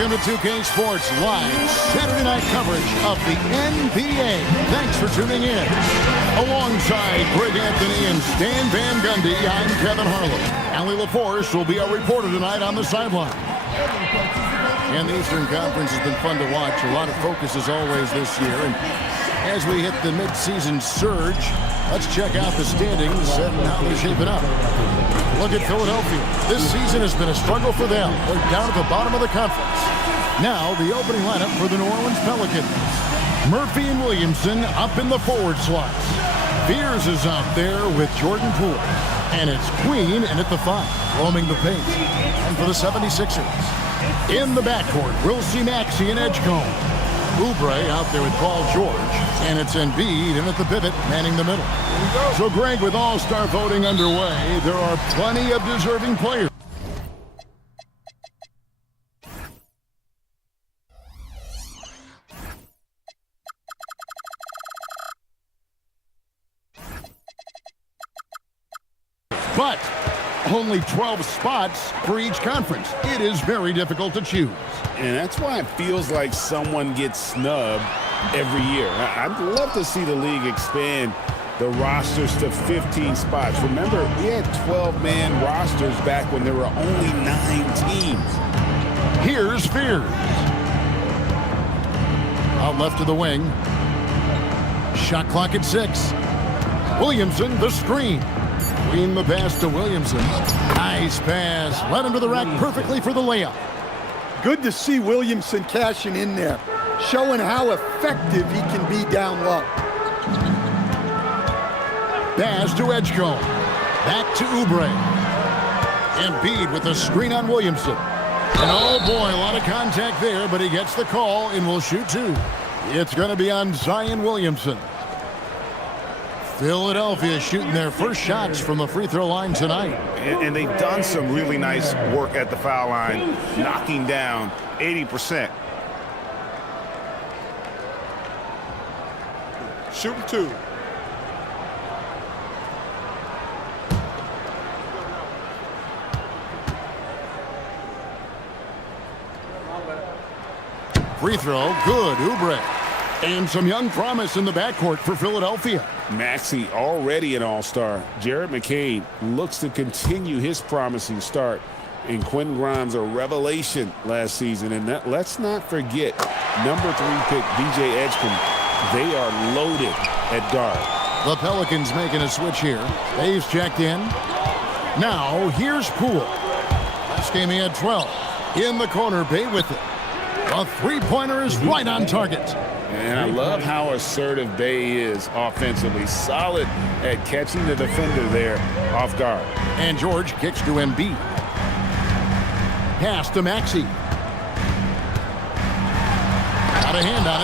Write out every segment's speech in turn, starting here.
Welcome to 2K Sports Live Saturday night coverage of the NBA. Thanks for tuning in. Alongside Greg Anthony and Stan Van Gundy, I'm Kevin Harlan. Allie LaForce will be our reporter tonight on the sideline. And the Eastern Conference has been fun to watch. A lot of focus as always this year. And as we hit the midseason surge, let's check out the standings and how they're shaping up. Look at Philadelphia. This season has been a struggle for them. They're down at the bottom of the conference. Now, the opening lineup for the New Orleans Pelicans. Murphy and Williamson up in the forward slots. Beers is out there with Jordan Poole. And it's Queen in at the 5, roaming the paint. And for the 76ers, in the backcourt, we'll see Maxey and Edgecombe. Oubre out there with Paul George, and it's Embiid in at the pivot, manning the middle. So, Greg, with All-Star voting underway, there are plenty of deserving players. But only 12 spots for each conference. It is very difficult to choose. And that's why it feels like someone gets snubbed every year. I'd love to see the league expand the rosters to 15 spots. Remember, we had 12-man rosters back when there were only 9 teams. Here's Fears. Out left to the wing. Shot clock at 6. Williamson, the screen. Queen the pass to Williamson. Nice pass. Led him to the rack perfectly for the layup. Good to see Williamson cashing in there, showing how effective he can be down low. Pass to Edgecombe. Back to Oubre. Embiid with the screen on Williamson. And oh boy, a lot of contact there, but he gets the call and will shoot 2. It's going to be on Zion Williamson. Philadelphia shooting their first shots from the free throw line tonight. And they've done some really nice work at the foul line, knocking down 80%. Shooting 2. Free throw, good, Oubre. And some young promise in the backcourt for Philadelphia. Maxey already an all-star. Jared McCain looks to continue his promising start. And Quentin Grimes, a revelation last season. And let's not forget, number 3 pick, DJ Edgecombe. They are loaded at guard. The Pelicans making a switch here. Dave's checked in. Now, here's Poole. Last game he had 12. In the corner, Bay with it. A three-pointer is right on target. And I love how assertive Bay is offensively. Solid at catching the defender there off guard. And George kicks to Embiid. Pass to Maxey. Got a hand on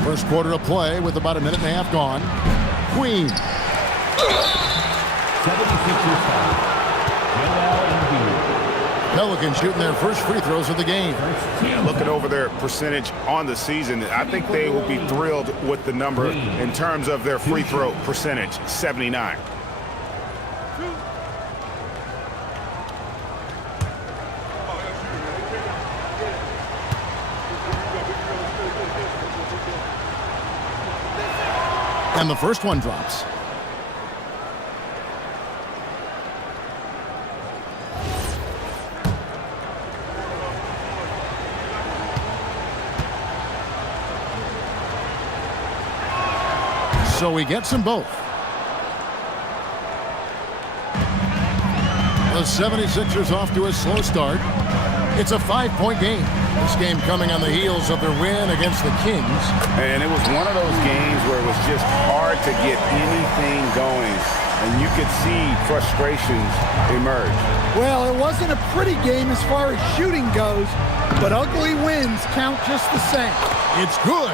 it. First quarter of play with about a minute and a half gone. Queen. 76ers foul. Pelicans shooting their first free throws of the game. Yeah, looking over their percentage on the season, I think they will be thrilled with the number in terms of their free throw percentage, 79. And the first one drops. So he gets them both. The 76ers off to a slow start. It's a 5-point game. This game coming on the heels of their win against the Kings. And it was one of those games where it was just hard to get anything going. And you could see frustrations emerge. Well, it wasn't a pretty game as far as shooting goes, but ugly wins count just the same. It's good.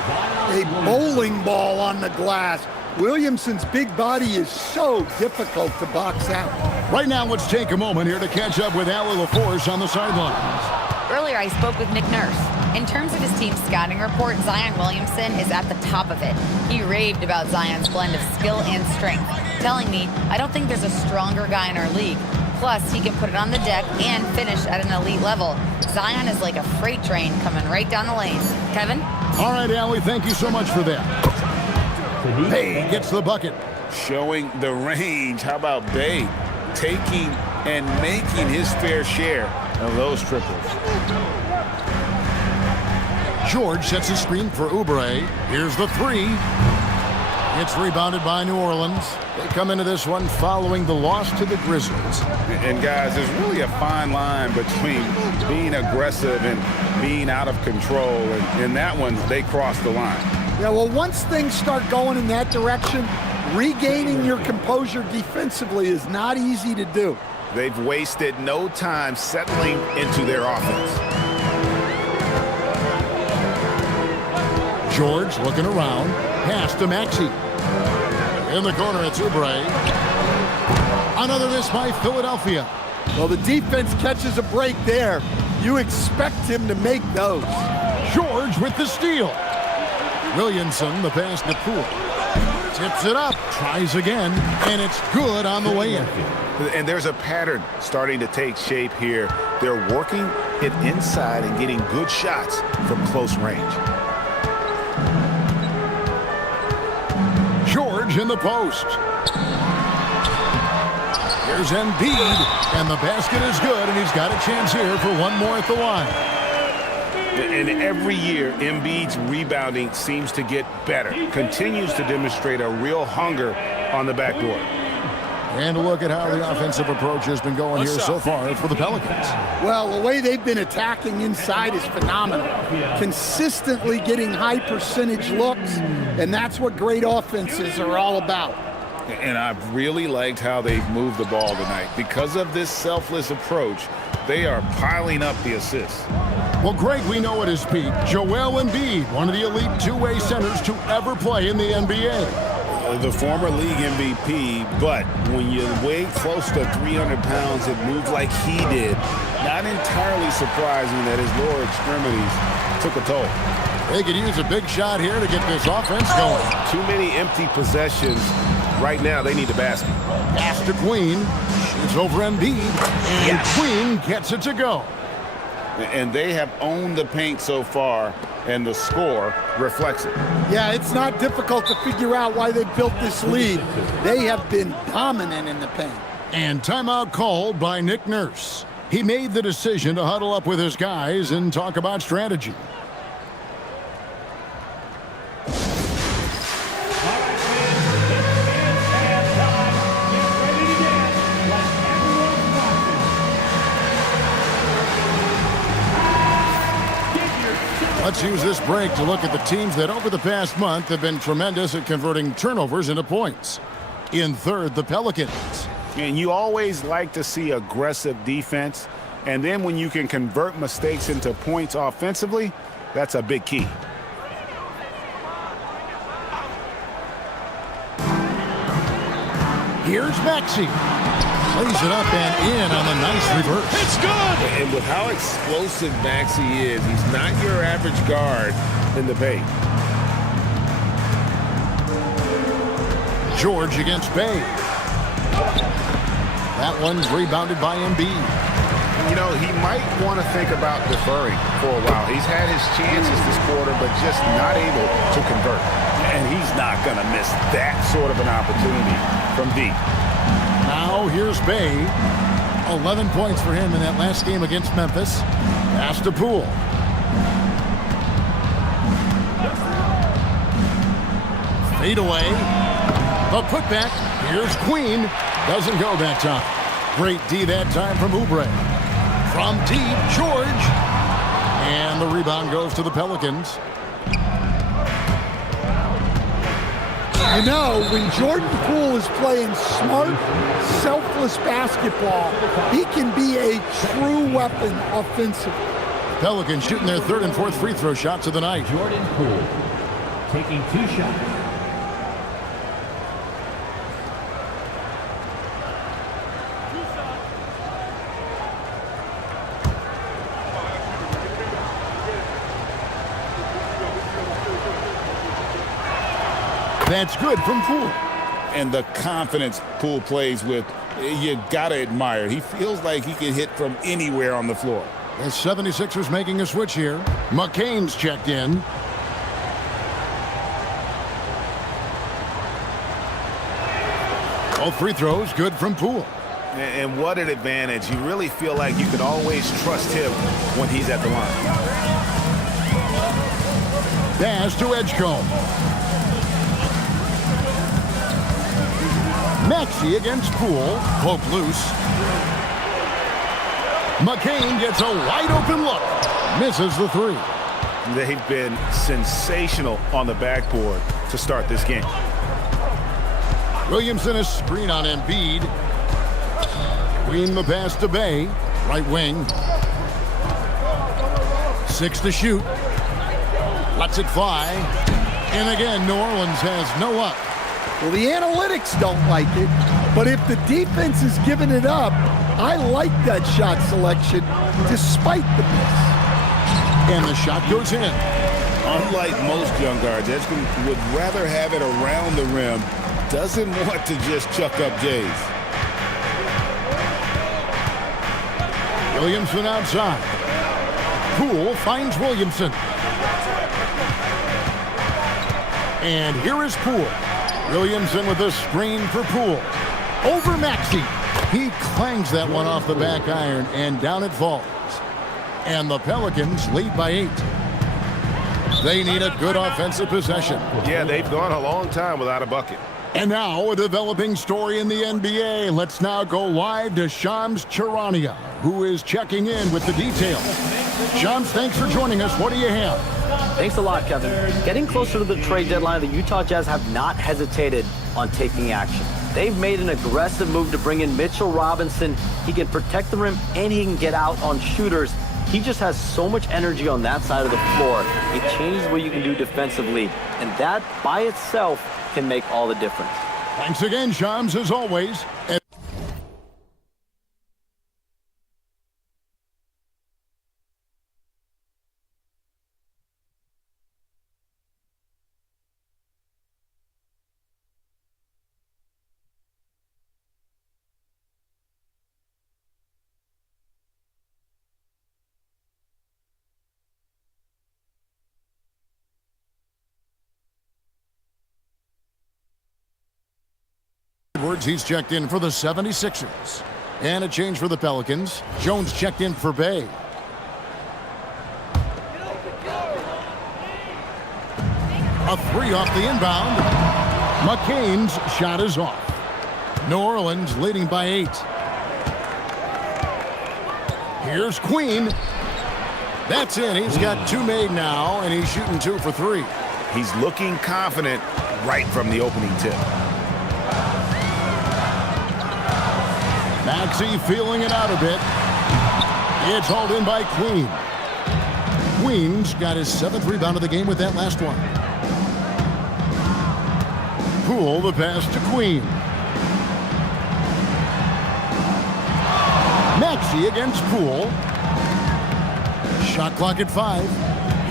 A bowling ball on the glass. Williamson's big body is so difficult to box out. Right now, let's take a moment here to catch up with Allie LaForce on the sidelines. Earlier, I spoke with Nick Nurse. In terms of his team's scouting report, Zion Williamson is at the top of it. He raved about Zion's blend of skill and strength, telling me, "I don't think there's a stronger guy in our league. Plus, he can put it on the deck and finish at an elite level. Zion is like a freight train coming right down the lane. Kevin? All right, Allie, thank you so much for that. Bay gets the bucket. Showing the range. How about Bay taking and making his fair share of those triples? George sets a screen for Oubre. Here's the three. It's rebounded by New Orleans. They come into this one following the loss to the Grizzlies. And guys, there's really a fine line between being aggressive and being out of control. And in that one, they crossed the line. Yeah, well, once things start going in that direction, regaining your composure defensively is not easy to do. They've wasted no time settling into their offense. George looking around. Pass to Maxey. In the corner, it's Oubre. Another miss by Philadelphia. Well, the defense catches a break there. You expect him to make those. George with the steal. Williamson, the pass to Poole. Tips it up, tries again, and it's good on the way in. And there's a pattern starting to take shape here. They're working it inside and getting good shots from close range. George in the post. Here's Embiid, and the basket is good, and he's got a chance here for one more at the line. And every year, Embiid's rebounding seems to get better, continues to demonstrate a real hunger on the backboard. And a look at how the offensive approach has been going here so far for the Pelicans. Well, the way they've been attacking inside is phenomenal. Consistently getting high percentage looks, and that's what great offenses are all about. And I've really liked how they've moved the ball tonight. Because of this selfless approach, they are piling up the assists. Well, Greg, we know at his peak, Joel Embiid, one of the elite two-way centers to ever play in the NBA. The former league MVP, but when you weigh close to 300 pounds and move like he did, not entirely surprising that his lower extremities took a toll. They could use a big shot here to get this offense going. Too many empty possessions. Right now, they need a basket. Pass to Queen. Shoots over Embiid. And Queen gets it to go. And they have owned the paint so far, and the score reflects it. Yeah, it's not difficult to figure out why they built this lead. They have been dominant in the paint. And timeout called by Nick Nurse. He made the decision to huddle up with his guys and talk about strategy. Let's use this break to look at the teams that over the past month have been tremendous at converting turnovers into points. In third, the Pelicans. And you always like to see aggressive defense. And then when you can convert mistakes into points offensively, that's a big key. Here's Maxey. Plays it up and in on a nice reverse. It's good! And with how explosive Maxey is, he's not your average guard in the paint. George against Bay. That one's rebounded by Embiid. You know, he might want to think about deferring for a while. He's had his chances this quarter, but just not able to convert. And he's not going to miss that sort of an opportunity from deep. Now here's Bay. 11 points for him in that last game against Memphis. Pass to Poole. Fade away. The putback. Here's Queen. Doesn't go that time. Great D that time from Oubre. From deep, George. And the rebound goes to the Pelicans. You know, when Jordan Poole is playing smart, selfless basketball, he can be a true weapon offensively. Pelicans shooting their third and fourth free throw shots of the night. Jordan Poole taking 2 shots. That's good from Poole. And the confidence Poole plays with You got to admire it. He feels like he can hit from anywhere on the floor. The 76ers making a switch here. McCain's checked in. All free throws good from Poole. And what an advantage. You really feel like you could always trust him when he's at the line. Pass to Edgecombe. Maxey against Poole. Poke loose. McCain gets a wide open look. Misses the three. They've been sensational on the backboard to start this game. Williamson a screen on Embiid. Queen the pass to Bay. Right wing. 6 to shoot. Lets it fly. And again, New Orleans has no up. Well, the analytics don't like it, but if the defense is giving it up, I like that shot selection despite the miss. And the shot goes in. Unlike most young guards, Edgecombe would rather have it around the rim. Doesn't want to just chuck up Jays. Williamson outside. Poole finds Williamson. And here is Poole. Williamson with a screen for Poole. Over Maxey. He clangs that one off the back iron, and down it falls. And the Pelicans lead by 8. They need a good offensive possession. Yeah, they've gone a long time without a bucket. And now a developing story in the NBA. Let's now go live to Shams Charania, who is checking in with the details. Shams, thanks for joining us. What do you have? Thanks a lot, Kevin. Getting closer to the trade deadline, the Utah Jazz have not hesitated on taking action. They've made an aggressive move to bring in Mitchell Robinson. He can protect the rim and he can get out on shooters. He just has so much energy on that side of the floor. It changes what you can do defensively, and that by itself can make all the difference. Thanks again, Shams, as always. He's checked in for the 76ers. And a change for the Pelicans. Jones checked in for Bay. A three off the inbound. McCain's shot is off. New Orleans leading by 8. Here's Queen. That's in. He's got 2 made now, and he's shooting 2 for 3. He's looking confident right from the opening tip. Maxey feeling it out a bit. It's hauled in by Queen. Queen's got his 7th rebound of the game with that last one. Poole the pass to Queen. Maxey against Poole. Shot clock at 5.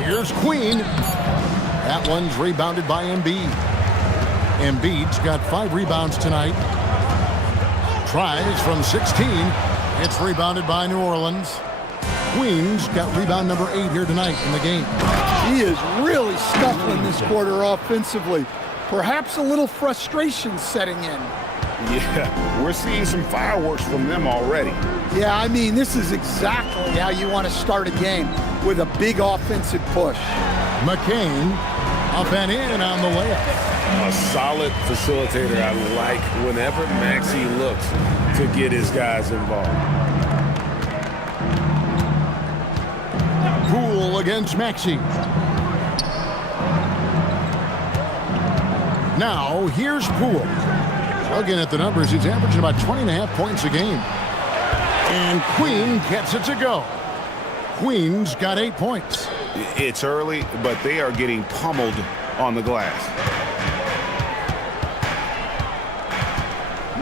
Here's Queen. That one's rebounded by Embiid. Embiid's got 5 rebounds tonight. Tries from 16. It's rebounded by New Orleans. Queen's got rebound number 8 here tonight in the game. He is really scuffling this quarter offensively. Perhaps a little frustration setting in. Yeah, we're seeing some fireworks from them already. Yeah, I mean, this is exactly how you want to start a game, with a big offensive push. McCain up and in on the layup. A solid facilitator. I like whenever Maxey looks to get his guys involved. Poole against Maxey. Now, here's Poole. Looking at the numbers, he's averaging about 20.5 points a game. And Queen gets it to go. Queen's got 8 points. It's early, but they are getting pummeled on the glass.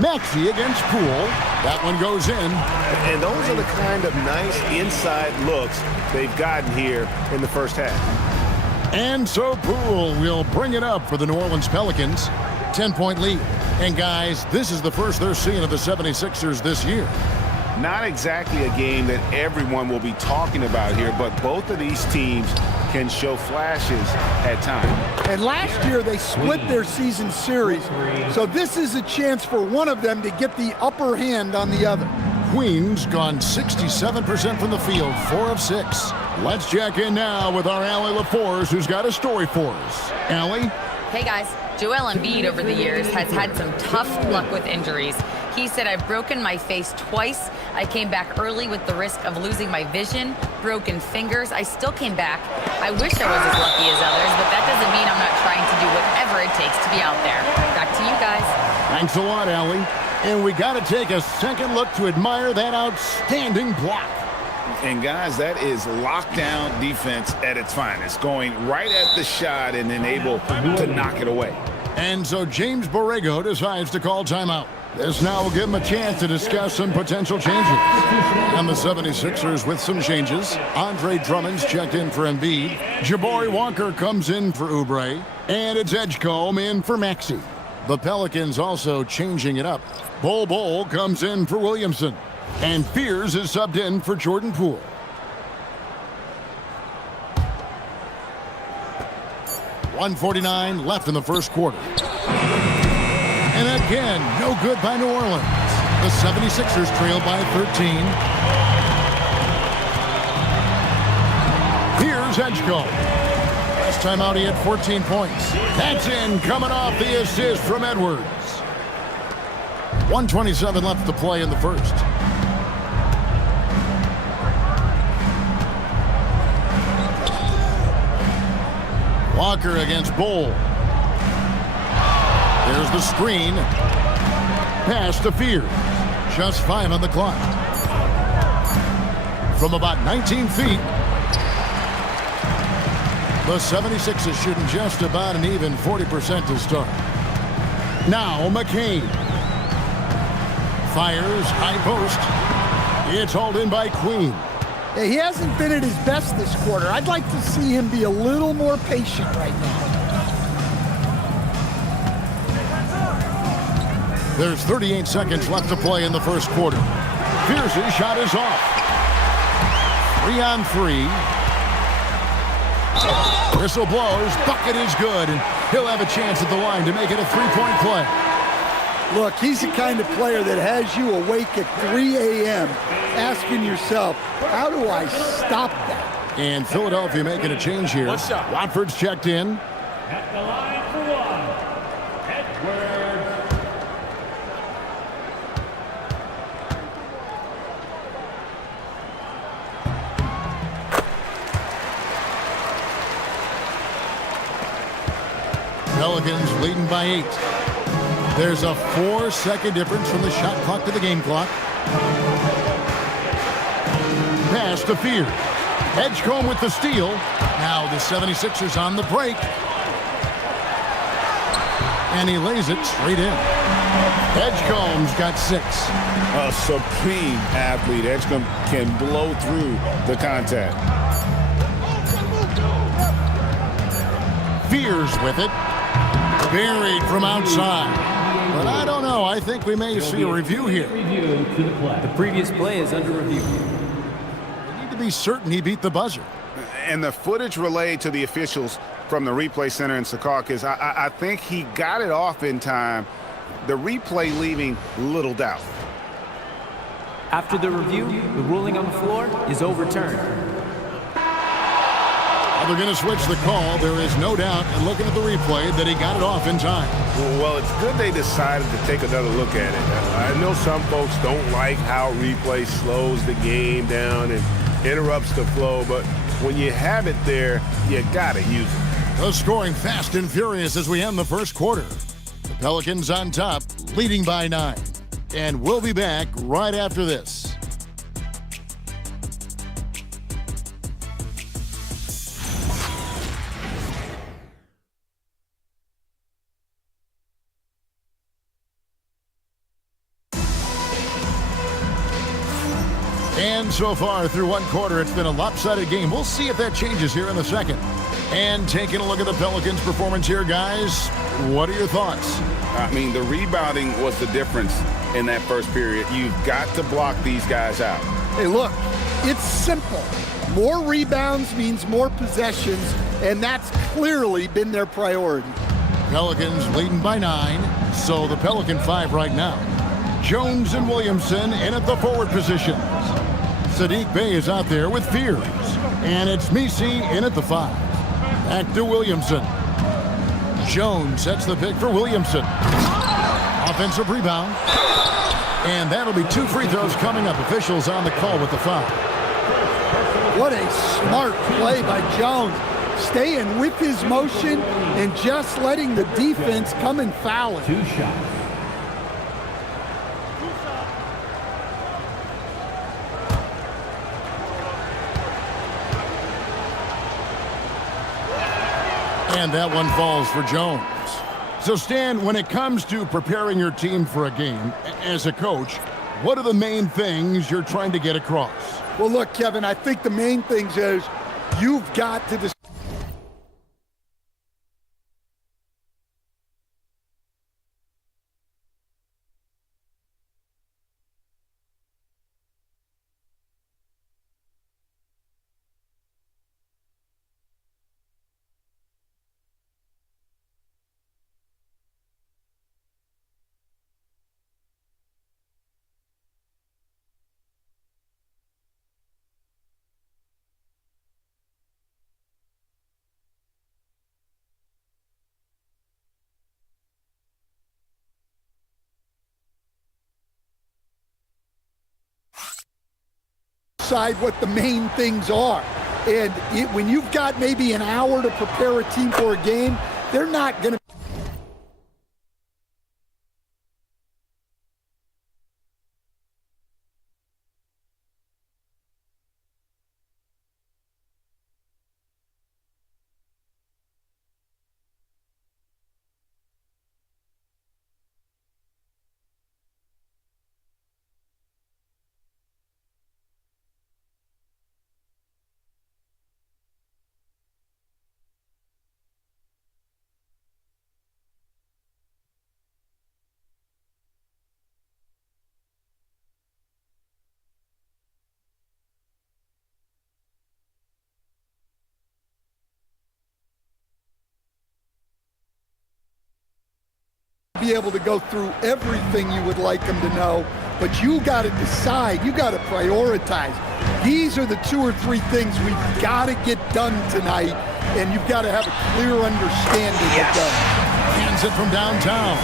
Maxey against Poole. That one goes in. And those are the kind of nice inside looks they've gotten here in the first half. And so Poole will bring it up for the New Orleans Pelicans. 10-point lead. And guys, this is the first they're seeing of the 76ers this year. Not exactly a game that everyone will be talking about here, but both of these teams can show flashes at times. And last year they split their season series, so this is a chance for one of them to get the upper hand on the other. Queens gone 67% from the field, 4 of 6. Let's check in now with our Allie LaForce, who's got a story for us. Allie? Hey guys, Joel Embiid over the years has had some tough luck with injuries. He said, I've broken my face twice. I came back early with the risk of losing my vision, broken fingers. I still came back. I wish I was as lucky as others, but that doesn't mean I'm not trying to do whatever it takes to be out there. Back to you guys. Thanks a lot, Allie. And we got to take a second look to admire that outstanding block. And guys, that is lockdown defense at its finest, going right at the shot and then able to knock it away. And so James Borrego decides to call timeout. This now will give him a chance to discuss some potential changes. And the 76ers with some changes. Andre Drummond's checked in for Embiid. Jabari Walker comes in for Oubre. And it's Edgecombe in for Maxey. The Pelicans also changing it up. Bol comes in for Williamson. And Fears is subbed in for Jordan Poole. .149 left in the first quarter. And again, no good by New Orleans. The 76ers trail by 13. Here's Edgecombe. Last time out, he had 14 points. That's in, coming off the assist from Edwards. 1:27 left to play in the first. Walker against Bol. There's the screen. Pass to Fears. Just 5 on the clock. From about 19 feet, the 76ers shooting just about an even 40% to start. Now McCain. Fires, high post. It's hauled in by Queen. Yeah, he hasn't been at his best this quarter. I'd like to see him be a little more patient right now. There's 38 seconds left to play in the first quarter. Pierce's shot is off. 3-on-3. Whistle blows. Bucket is good. And he'll have a chance at the line to make it a three-point play. Look, he's the kind of player that has you awake at 3 a.m. asking yourself, how do I stop that? And Philadelphia making a change here. Watford's checked in. At the line for one, Edwards. Pelicans leading by 8. There's a 4-second difference from the shot clock to the game clock. Pass to Fears. Edgecombe with the steal. Now the 76ers on the break. And he lays it straight in. Edgecombe's got 6. A supreme athlete. Edgecombe can blow through the contact. Fears with it. Buried from outside. But I don't know. I think we may see a review here. Review to the play. The previous play is under review. We need to be certain he beat the buzzer. And the footage relayed to the officials from the replay center in Secaucus, I think he got it off in time. The replay leaving little doubt. After the review, the ruling on the floor is overturned. They're going to switch the call. There is no doubt, and looking at the replay, that he got it off in time. Well, it's good they decided to take another look at it. I know some folks don't like how replay slows the game down and interrupts the flow, but when you have it there, you got to use it. The scoring fast and furious as we end the first quarter. The Pelicans on top, leading by 9. And we'll be back right after this. And so far through one quarter, it's been a lopsided game. We'll see if that changes here in the second. And taking a look at the Pelicans' performance here, guys, what are your thoughts? I mean, the rebounding was the difference in that first period. You've got to block these guys out. Hey, look, it's simple. More rebounds means more possessions, and that's clearly been their priority. Pelicans leading by 9, so the Pelican 5 right now. Jones and Williamson in at the forward positions. Sadiq Bey is out there with Fears, and it's Misi in at the 5. Back to Williamson. Jones sets the pick for Williamson. Offensive rebound. And that'll be 2 free throws coming up. Officials on the call with the foul. What a smart play by Jones. Staying with his motion and just letting the defense come and foul it. 2 shots. And that one falls for Jones. So, Stan, when it comes to preparing your team for a game, as a coach, what are the main things you're trying to get across? Well, look, Kevin, I think the main things is you've got to decide what the main things are. And when you've got maybe an hour to prepare a team for a game, they're not going to be able to go through everything you would like them to know, but you got to decide, you got to prioritize. These are the 2 or 3 things we've got to get done tonight, and you've got to have a clear understanding of them. Hands it from downtown.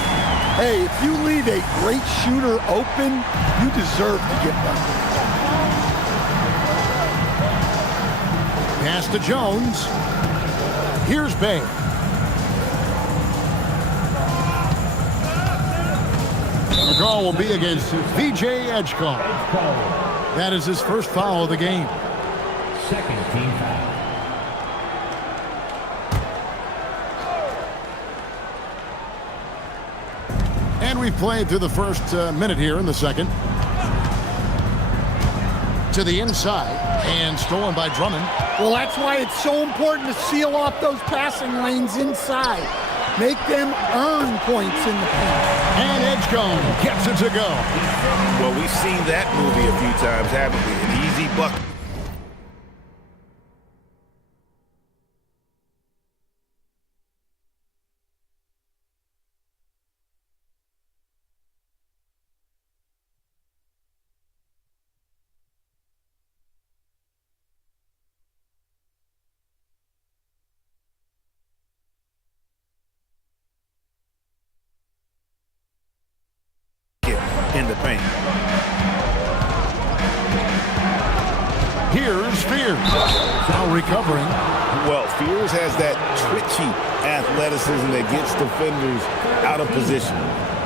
Hey, if you leave a great shooter open, you deserve to get one. Pass to Jones. Here's Bey. The call will be against VJ Edgecombe. That is his first foul of the game. Second team foul. And we've played through the first minute here in the second. To the inside and stolen by Drummond. Well, that's why it's so important to seal off those passing lanes inside. Make them earn points in the paint. And Edgecombe gets it to go. Well, we've seen that movie a few times, haven't we? An easy bucket. In the paint. Here's Fears. Now recovering. Well, Fears has that twitchy athleticism that gets defenders out of position.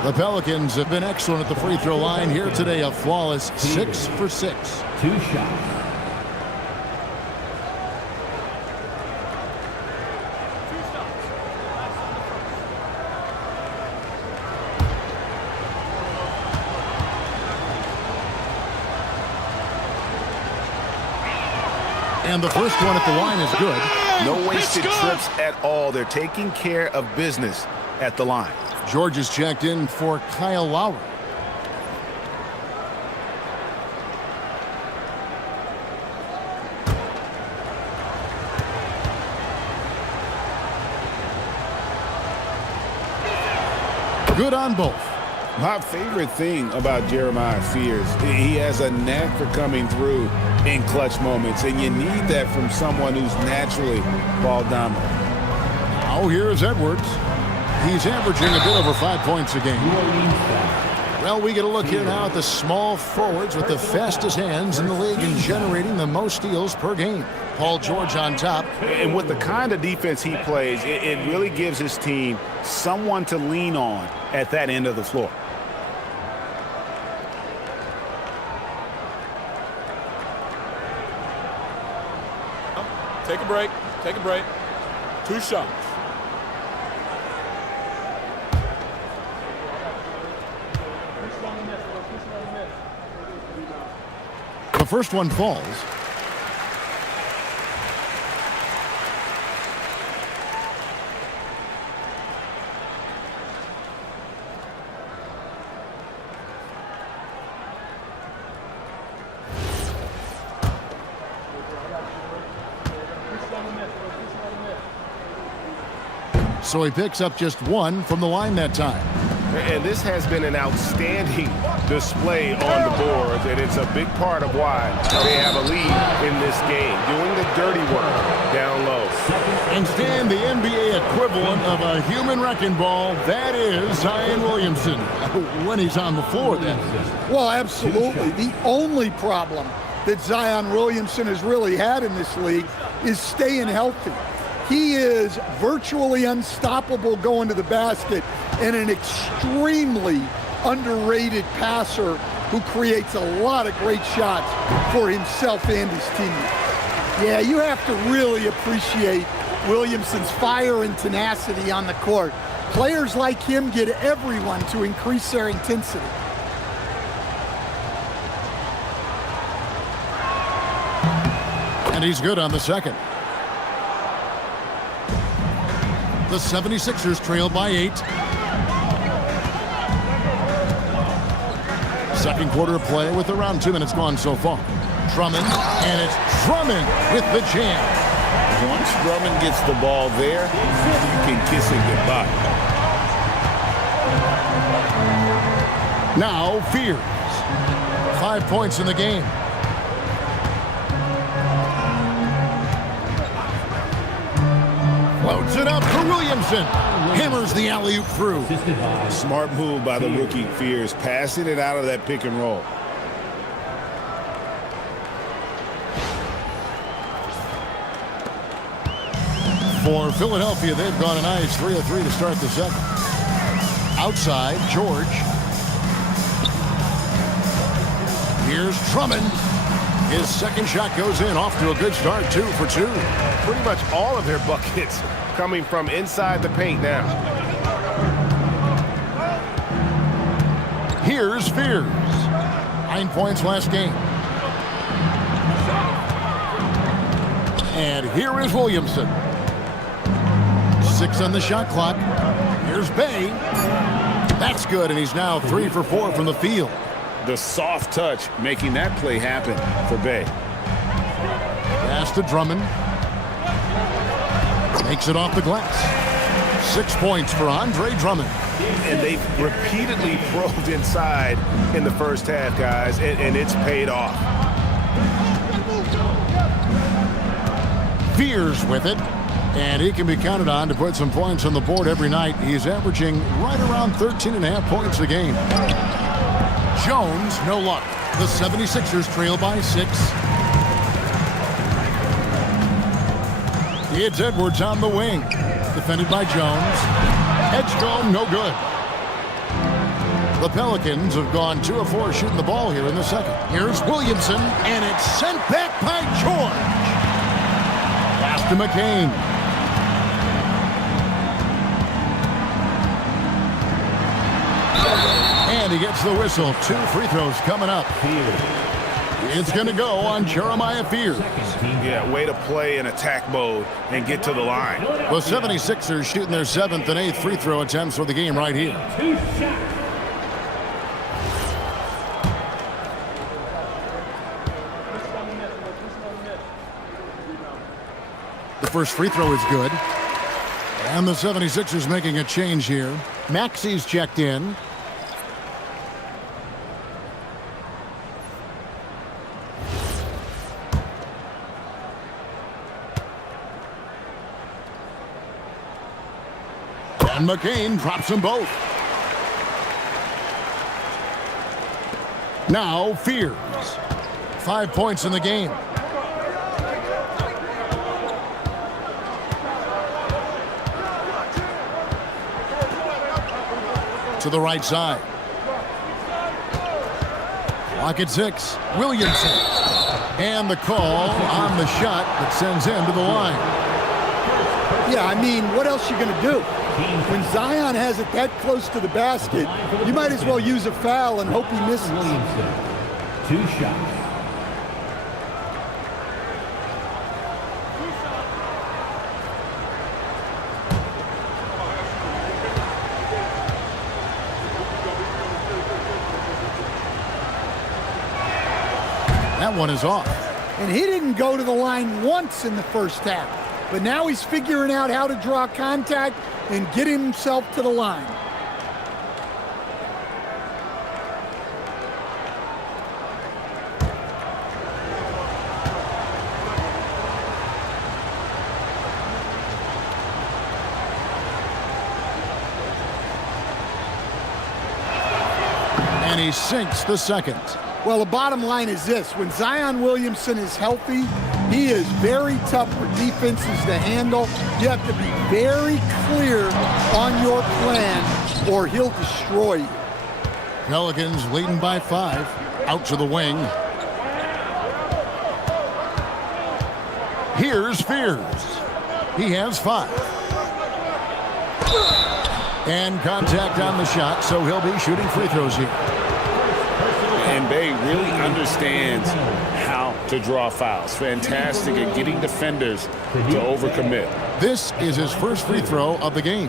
The Pelicans have been excellent at the free throw line here today. A flawless 6 for 6. 2 shots. And the first one at the line is good. No wasted trips at all. They're taking care of business at the line. George is checked in for Kyle Lowry. Good on both. My favorite thing about Jeremiah Fears, he has a knack for coming through in clutch moments, and you need that from someone who's naturally ball dominant. Now here's Edwards. He's averaging a bit over 5 points a game. Well, we get a look here now at the small forwards with the fastest hands in the league and generating the most steals per game. Paul George on top. And with the kind of defense he plays, it really gives his team someone to lean on at that end of the floor. Take a break. Take a break. 2 shots. The first one falls. So he picks up just one from the line that time. And this has been an outstanding display on the boards, and it's a big part of why they have a lead in this game, doing the dirty work down low. And Stan, the NBA equivalent of a human wrecking ball, that is Zion Williamson, when he's on the floor then. Well, absolutely. The only problem that Zion Williamson has really had in this league is staying healthy. He is virtually unstoppable going to the basket and an extremely underrated passer who creates a lot of great shots for himself and his teammates. Yeah, you have to really appreciate Williamson's fire and tenacity on the court. Players like him get everyone to increase their intensity. And he's good on the second. The 76ers trail by 8. Second quarter of play with around 2 minutes gone so far. Drummond, and it's Drummond with the jam. Once Drummond gets the ball there, you can kiss it goodbye. Now Fears. 5 points in the game. Floats it up for Williamson. Hammers the alley-oop through. Smart move by the rookie Fears, passing it out of that pick and roll. For Philadelphia, they've gone a nice 3 of 3 to start the second. Outside, George. Here's Drummond. His second shot goes in, off to a good start, 2 for 2. Pretty much all of their buckets coming from inside the paint now. Here's Fears. 9 points last game. And here is Williamson. 6 on the shot clock. Here's Bay. That's good, and he's now 3 for 4 from the field. The soft touch making that play happen for Bay. Pass to Drummond. Makes it off the glass. 6 points for Andre Drummond. And they've repeatedly probed inside in the first half, guys, and it's paid off. Fears with it, and he can be counted on to put some points on the board every night. He's averaging right around 13.5 points a game. Jones, no luck. The 76ers trail by 6. It's Edwards on the wing. Defended by Jones. Edgecombe, no good. The Pelicans have gone 2 of 4 shooting the ball here in the second. Here's Williamson, and it's sent back by George. Pass to McCain. And he gets the whistle. 2 free throws coming up. It's going to go on Jeremiah Fears. Yeah, way to play in attack mode and get to the line. The 76ers shooting their 7th and 8th free throw attempts for the game right here. 2 shots. The first free throw is good. And the 76ers making a change here. Maxi's checked in. And McCain drops them both. Now Fears. 5 points in the game. To the right side. Clock at 6. Williamson. And the call on the shot that sends him to the line. Yeah, I mean, what else you going to do? When Zion has it that close to the basket, you might as well use a foul and hope he misses. Williamson. 2 shots. That one is off. And he didn't go to the line once in the first half. But now he's figuring out how to draw contact and get himself to the line. And he sinks the second. Well, the bottom line is this. When Zion Williamson is healthy, he is very tough for defenses to handle. You have to be very clear on your plan or he'll destroy you. Pelicans leading by 5. Out to the wing. Here's Fears. He has 5. And contact on the shot, so he'll be shooting free throws here. And Bay really understands how to draw fouls. Fantastic at getting defenders to overcommit. This is his first free throw of the game.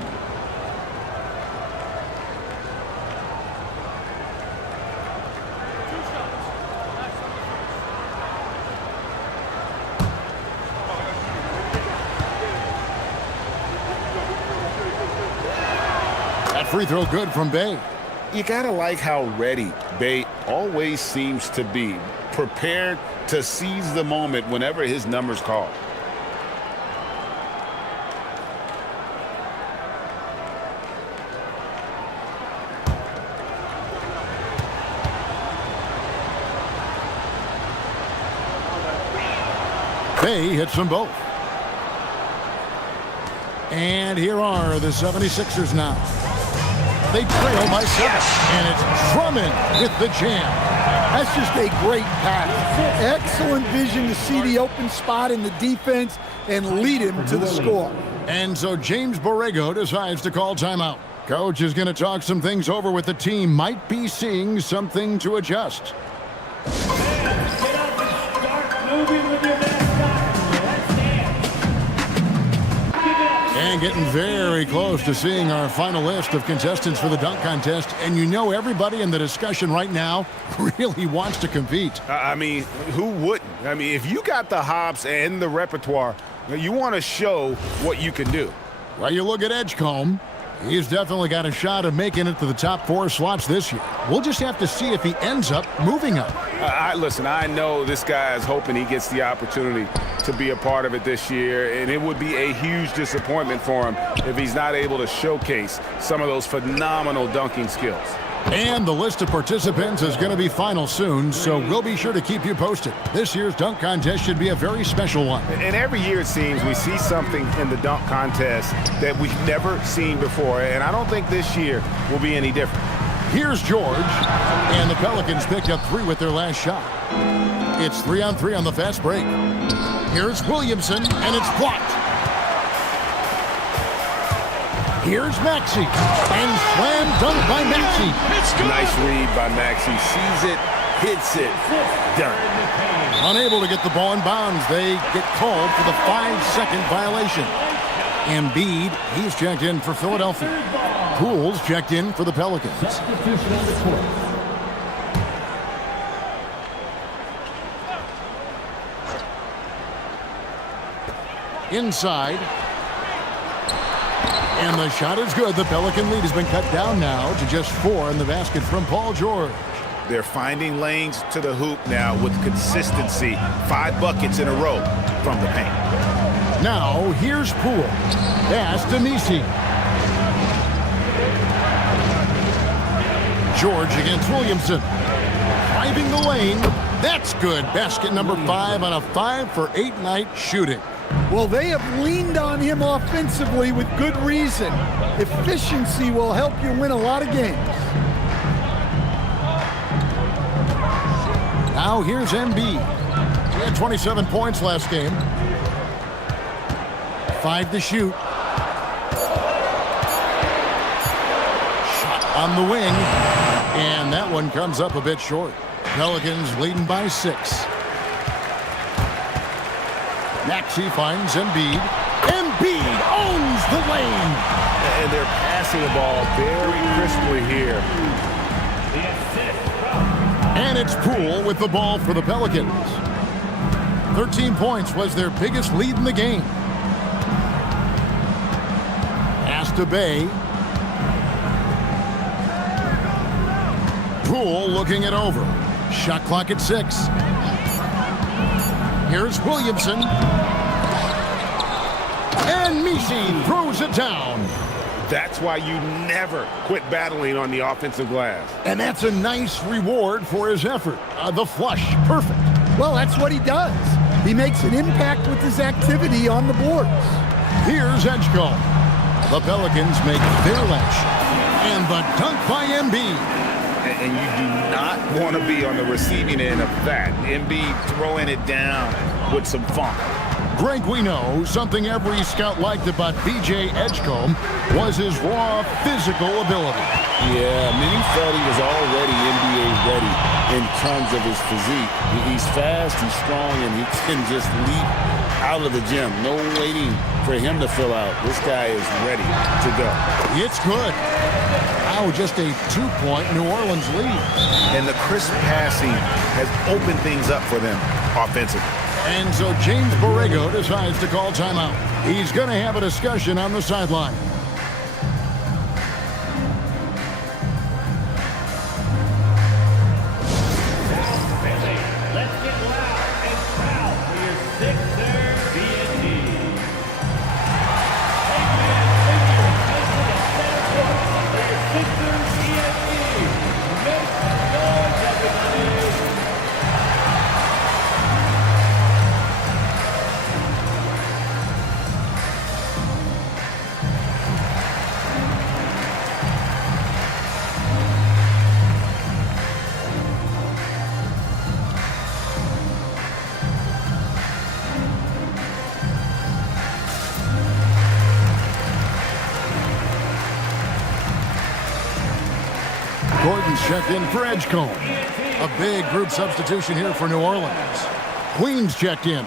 That free throw good from Bay. You gotta like how ready Bay always seems to be, prepared to seize the moment whenever his number's called. Bay hits them both. And here are the 76ers now. They trail by 7, and it's Drummond with the jam. That's just a great pass. Excellent vision to see the open spot in the defense and lead him to the score. And so James Borrego decides to call timeout. Coach is going to talk some things over with the team. Might be seeing something to adjust. Fans, get up and start moving with your mascot. Let's dance. Keep it up. And getting very close to seeing our final list of contestants for the dunk contest. And you know everybody in the discussion right now really wants to compete. I mean, who wouldn't? I mean, if you got the hops and the repertoire, you want to show what you can do. Well, you look at Edgecombe. He's definitely got a shot of making it to the top 4 slots this year. We'll just have to see if he ends up moving up. Listen, I know this guy is hoping he gets the opportunity to be a part of it this year, and it would be a huge disappointment for him if he's not able to showcase some of those phenomenal dunking skills. And the list of participants is going to be final soon, so we'll be sure to keep you posted. This year's dunk contest should be a very special one. And every year it seems we see something in the dunk contest that we've never seen before, and I don't think this year will be any different. Here's George, and the Pelicans picked up 3 with their last shot. It's 3-on-3 on the fast break. Here's Williamson, and it's blocked. Here's Maxey, and slam dunk by Maxey. Nice read by Maxey. Sees it, hits it, done. Unable to get the ball in bounds. They get called for the 5-second violation. Embiid, he's checked in for Philadelphia. Poole's checked in for the Pelicans. Substitution on the court. Inside. And the shot is good. The Pelican lead has been cut down now to just 4 in the basket from Paul George. They're finding lanes to the hoop now with consistency. 5 buckets in a row from the paint. Now, here's Poole. Pass to Misi. George against Williamson. Driving the lane. That's good. Basket number 5 on a 5-for-8 night shooting. Well, they have leaned on him offensively with good reason. Efficiency will help you win a lot of games. Now here's Embiid. He had 27 points last game. 5 to shoot. Shot on the wing. And that one comes up a bit short. Pelicans leading by 6. Maxey finds Embiid. Embiid owns the lane. And they're passing the ball very crisply here. And it's Poole with the ball for the Pelicans. 13 points was their biggest lead in the game. Pass to Bay. Poole looking it over. Shot clock at 6. Here's Williamson. And Misi throws it down. That's why you never quit battling on the offensive glass. And that's a nice reward for his effort. The flush, perfect. Well, that's what he does. He makes an impact with his activity on the boards. Here's Edgecombe. The Pelicans make their last shot. And the dunk by Embiid. And you do not want to be on the receiving end of that. Embiid throwing it down with some funk. Greg, we know something every scout liked about B.J. Edgecombe was his raw physical ability. Yeah, many felt he was already NBA ready in terms of his physique. He's fast, he's strong, and he can just leap out of the gym. No waiting for him to fill out. This guy is ready to go. It's good. Now just a 2-point New Orleans lead. And the crisp passing has opened things up for them offensively. And so James Borrego decides to call timeout. He's going to have a discussion on the sideline. Let's get loud and proud for your Sixers B&D. Sixers B&D. Make some noise, everybody. Gordon's checked in for Edgecombe. A big group substitution here for New Orleans. Queen's checked in.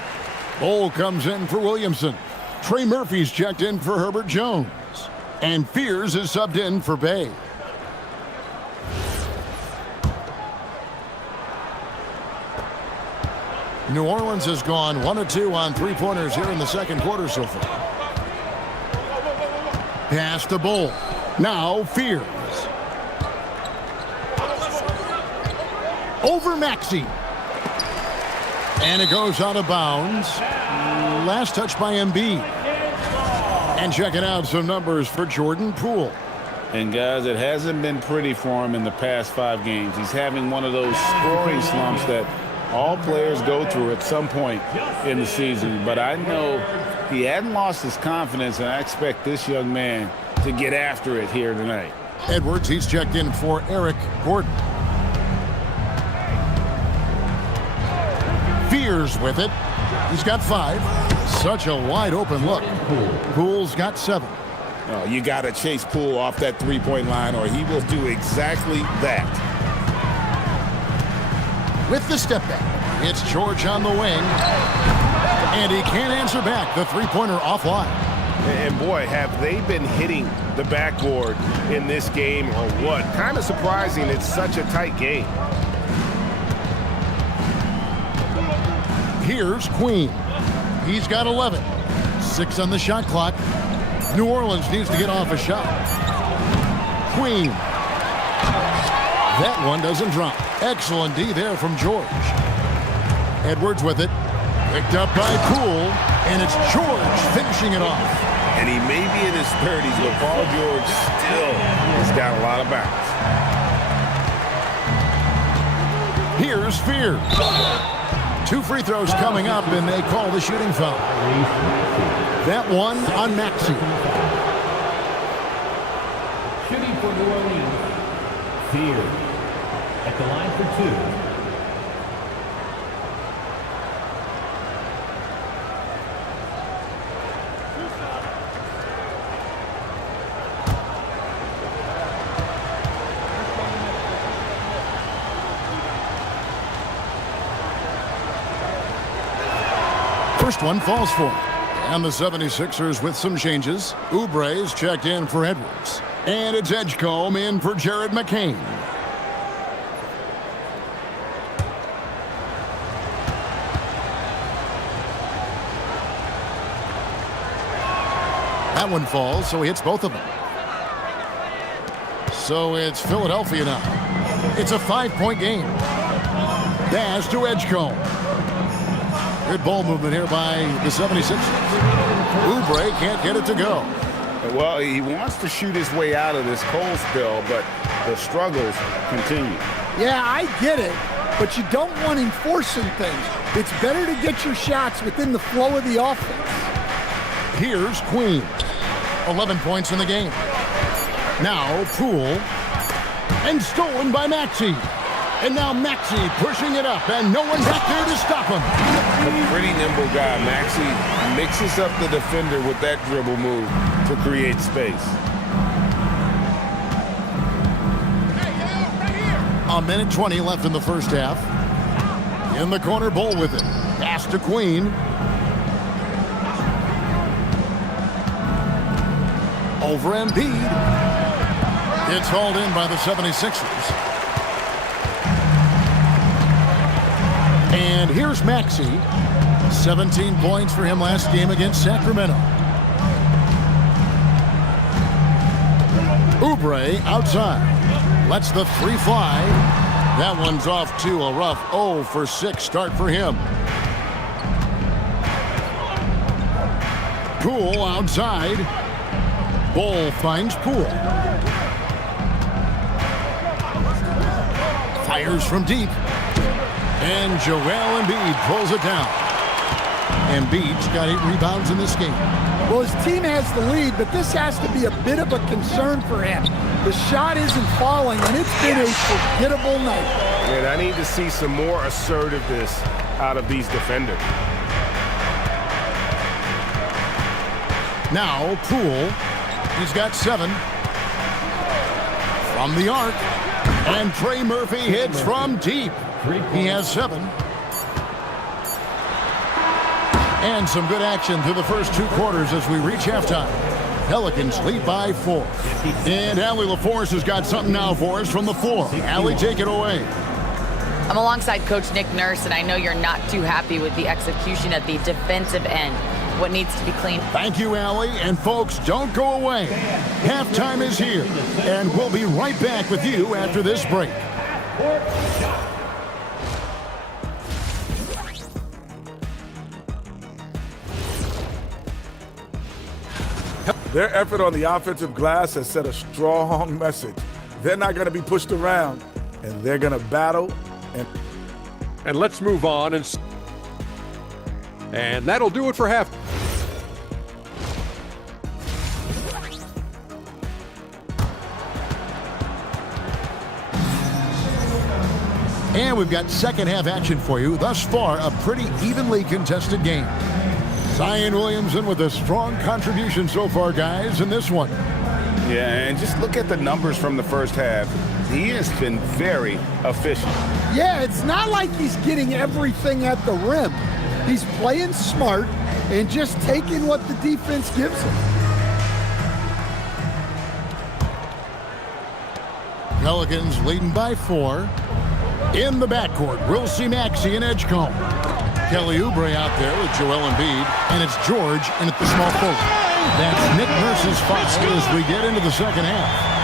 Bol comes in for Williamson. Trey Murphy's checked in for Herbert Jones. And Fears is subbed in for Bay. New Orleans has gone 1 of 2 on 3-pointers here in the second quarter so far. Pass to Bol. Now Fears. Over Maxey. And it goes out of bounds. Last touch by Embiid. And checking out some numbers for Jordan Poole. And guys, it hasn't been pretty for him in the past 5 games. He's having one of those scoring slumps that all players go through at some point in the season. But I know he hadn't lost his confidence, and I expect this young man to get after it here tonight. Edwards, he's checked in for Eric Gordon. Fears with it. He's got 5. Such a wide open look. Poole's got 7. Oh, you got to chase Poole off that 3-point line, or he will do exactly that. with the step back. It's George on the wing. And he can't answer back. The three-pointer offline. And boy, have they been hitting the backboard in this game or what? Kind of surprising it's such a tight game. Here's Queen. He's got 11. 6 on the shot clock. New Orleans needs to get off a shot. Queen. That one doesn't drop. Excellent D there from George. Edwards with it. Picked up by Poole. And it's George finishing it off. And he may be in his 30s, but Paul George still has got a lot of bounce. Here's Fear. 2 free throws coming up, and they call the shooting foul. That one on Maxey. Shooting for New Orleans, Fear at the line for 2. First one falls for him. And the 76ers with some changes. Oubre's checked in for Edwards. And it's Edgecombe in for Jared McCain. That one falls, so he hits both of them. So it's Philadelphia now. It's a 5-point game. Pass to Edgecombe. Good ball movement here by the 76ers. Oubre can't get it to go. Well, he wants to shoot his way out of this cold spell, but the struggles continue. Yeah, I get it, but you don't want him forcing things. It's better to get your shots within the flow of the offense. Here's Queen. 11 points in the game. Now Poole. And stolen by Maxey. And now Maxey pushing it up, and no one back there to stop him. A pretty nimble guy. Maxey mixes up the defender with that dribble move to create space. A minute 20 left in the first half. In the corner, Bull with it. Pass to Queen. Over Embiid. It's hauled in by the 76ers. And here's Maxey. 17 points for him last game against Sacramento. Oubre outside. Lets the 3 fly. That one's off to a rough 0 for 6 start for him. Poole outside. Bull finds Poole. Fires from deep. And Joel Embiid pulls it down. Embiid's got 8 rebounds in this game. Well, his team has the lead, but this has to be a bit of a concern for him. The shot isn't falling, and it's been a forgettable night. And I need to see some more assertiveness out of these defenders. Now Poole. He's got 7. From the arc. And Trey Murphy hits from deep. He has 7. And some good action through the first 2 quarters as we reach halftime. Pelicans lead by 4. And Allie LaForce has got something now for us from the floor. Allie, take it away. I'm alongside Coach Nick Nurse, and I know you're not too happy with the execution at the defensive end. What needs to be cleaned? Thank you, Allie. And folks, don't go away. Halftime is here, and we'll be right back with you after this break. Their effort on the offensive glass has set a strong message. They're not going to be pushed around, and they're going to battle. And let's move on. And that'll do it for half. And we've got second half action for you. Thus far, a pretty evenly contested game. Zion Williamson with a strong contribution so far, guys, in this one. Yeah, and just look at the numbers from the first half. He has been very efficient. Yeah, it's not like he's getting everything at the rim. He's playing smart and just taking what the defense gives him. Pelicans leading by 4. In the backcourt, we'll see Maxey and Edgecombe. Kelly Oubre out there with Joel Embiid, and it's George in at the small forward. That's Nick Nurse's foul as we get into the second half.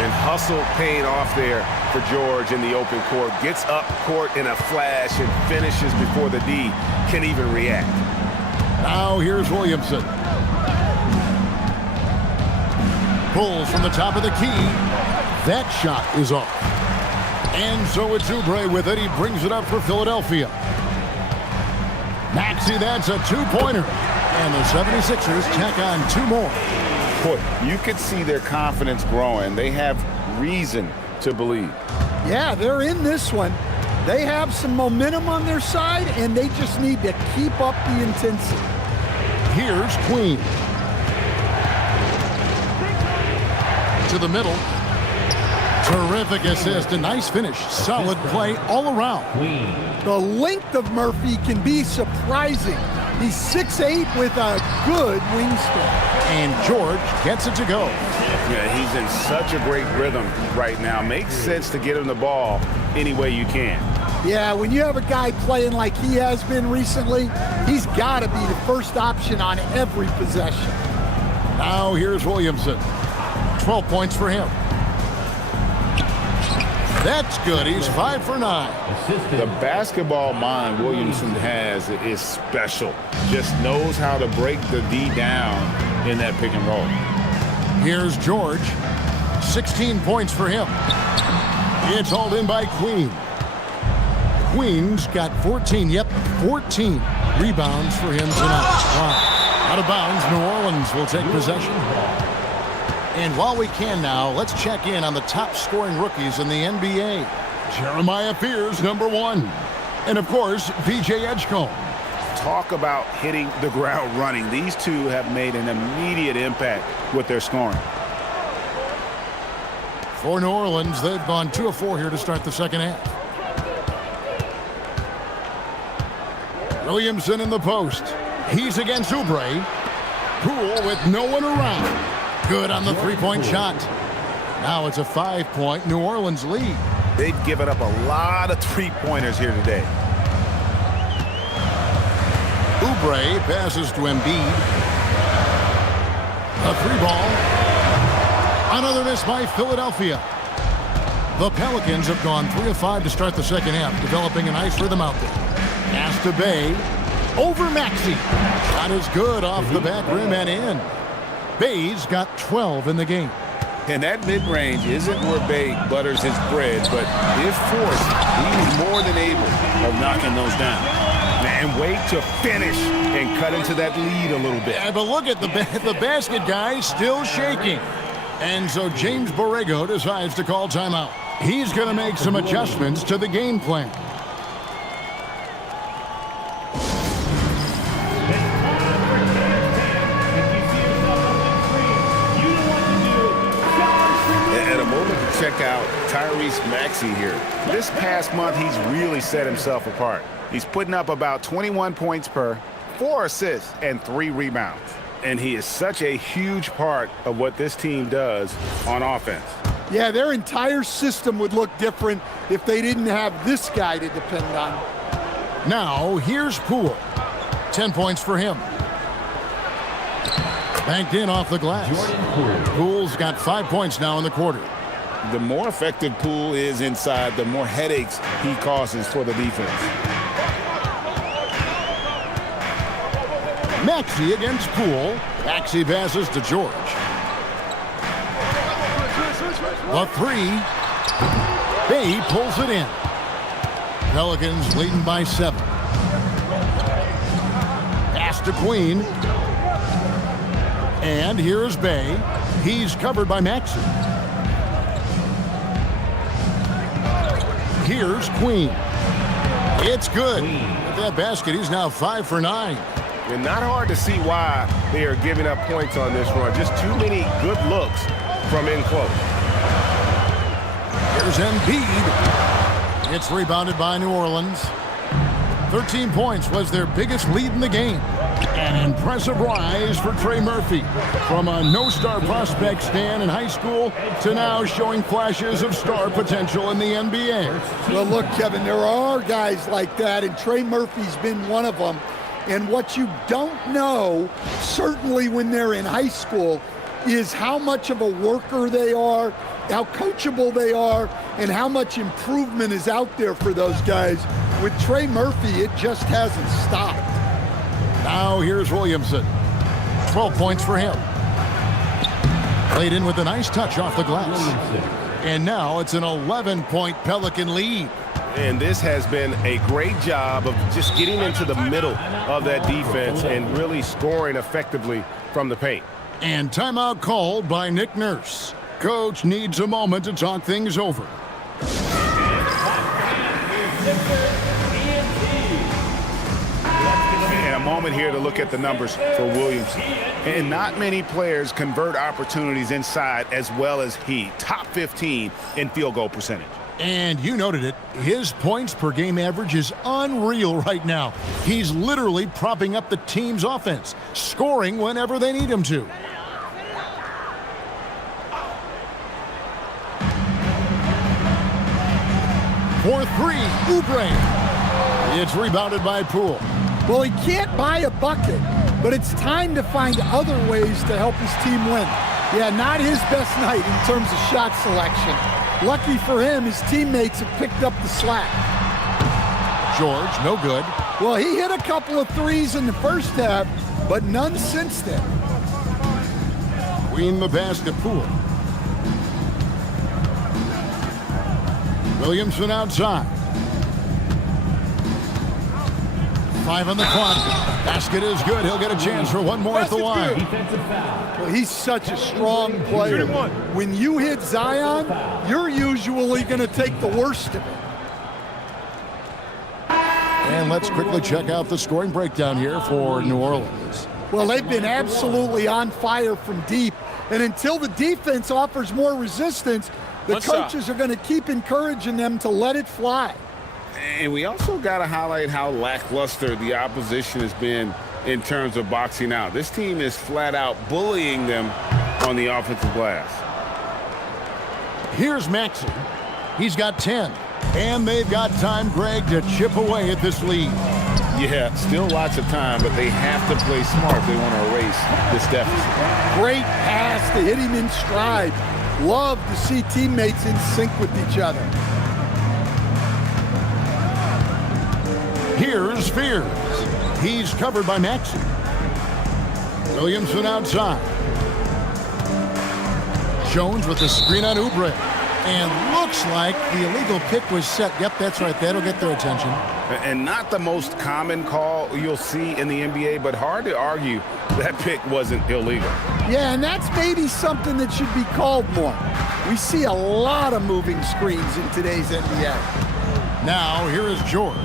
And hustle paying off there for George in the open court. Gets up court in a flash and finishes before the D can even react. Now here's Williamson. Pulls from the top of the key. That shot is off. And so it's Oubre with it. He brings it up for Philadelphia. Maxey, that's a two-pointer. And the 76ers tack on 2 more. Boy, you could see their confidence growing. They have reason to believe. Yeah, they're in this one. They have some momentum on their side, and they just need to keep up the intensity. Here's Queen. To the middle. Terrific assist, a nice finish. Solid play all around. The length of Murphy can be surprising. He's 6'8" with a good wingspan. And George gets it to go. Yeah, he's in such a great rhythm right now. Makes sense to get him the ball any way you can. Yeah, when you have a guy playing like he has been recently, he's got to be the first option on every possession. Now here's Williamson. 12 points for him. That's good. He's 5 for 9. The basketball mind Williamson has is special. Just knows how to break the D down in that pick and roll. Here's George. 16 points for him. It's hauled in by Queen. Queen's got 14. Yep, 14 rebounds for him tonight. Wow. Out of bounds, New Orleans will take possession. And while we can now, let's check in on the top scoring rookies in the NBA. Jeremiah Fears, number 1. And of course, PJ Edgecombe. Talk about hitting the ground running. These two have made an immediate impact with their scoring. For New Orleans, they've gone 2 of 4 here to start the second half. Williamson in the post. He's against Oubre. Poole with no one around. Good on the three-point shot. Now it's a 5-point New Orleans lead. They've given up a lot of three-pointers here today. Oubre passes to Embiid. A 3-ball. Another miss by Philadelphia. The Pelicans have gone 3 of 5 to start the second half, developing a nice rhythm out there. Pass to Bay. Over Maxey. Shot is good off the back rim and in. Bay's got 12 in the game. And that mid-range isn't where Bay butters his bread, but if forced, he's more than able of knocking those down. And wait to finish and cut into that lead a little bit. Yeah, but look at the basket guy still shaking. And so James Borrego decides to call timeout. He's going to make some adjustments to the game plan. Check out Tyrese Maxey here. This past month, he's really set himself apart. He's putting up about 21 points per, 4 assists, and 3 rebounds. And he is such a huge part of what this team does on offense. Yeah, their entire system would look different if they didn't have this guy to depend on. Now, here's Poole. 10 points for him. Banked in off the glass. Poole's got 5 points now in the quarter. The more effective Poole is inside, the more headaches he causes for the defense. Maxey against Poole. Maxey passes to George. The 3. Bay pulls it in. Pelicans leading by 7. Pass to Queen. And here's Bay. He's covered by Maxey. Here's Queen. It's good. With that basket, he's now 5 for 9. And not hard to see why they are giving up points on this run. Just too many good looks from in close. Here's Embiid. It's rebounded by New Orleans. 13 points was their biggest lead in the game. An impressive rise for Trey Murphy. From a no-star prospect stand in high school to now showing flashes of star potential in the NBA. Well, look, Kevin, there are guys like that, and Trey Murphy's been one of them. And what you don't know, certainly when they're in high school, is how much of a worker they are, how coachable they are, and how much improvement is out there for those guys. With Trey Murphy, it just hasn't stopped. Now here's Williamson. 12 points for him. Played in with a nice touch off the glass. And now it's an 11-point Pelican lead. And this has been a great job of just getting into the middle of that defense and really scoring effectively from the paint. And timeout called by Nick Nurse. Coach needs a moment to talk things over. And a moment here to look at the numbers for Williamson. And not many players convert opportunities inside as well as he. Top 15 in field goal percentage. And you noted it, his points per game average is unreal right now. He's literally propping up the team's offense, scoring whenever they need him to. For three, Oubre. It's rebounded by Poole. Well, he can't buy a bucket, but it's time to find other ways to help his team win. Yeah, not his best night in terms of shot selection. Lucky for him, his teammates have picked up the slack. George, no good. Well, he hit a couple of threes in the first half, but none since then. Queen the basket, Poole. Williamson outside. 5 on the clock. Basket is good. He'll get a chance for one more at the line. Well, he's such a strong player. When you hit Zion, you're usually going to take the worst of it. And let's quickly check out the scoring breakdown here for New Orleans. Well, they've been absolutely on fire from deep. And until the defense offers more resistance, the coaches are going to keep encouraging them to let it fly. And we also got to highlight how lackluster the opposition has been in terms of boxing out. This team is flat out bullying them on the offensive glass. Here's Maxey. He's got 10. And they've got time, Greg, to chip away at this lead. Yeah, still lots of time, but they have to play smart if they want to erase this deficit. Great pass to hit him in stride. Love to see teammates in sync with each other. Here's Spears. He's covered by Maxey. Williamson outside. Jones with the screen on Oubre. And looks like the illegal pick was set. Yep, that's right. That'll get their attention. And not the most common call you'll see in the NBA, but hard to argue that pick wasn't illegal. Yeah, and that's maybe something that should be called more. We see a lot of moving screens in today's NBA. Now, here is George.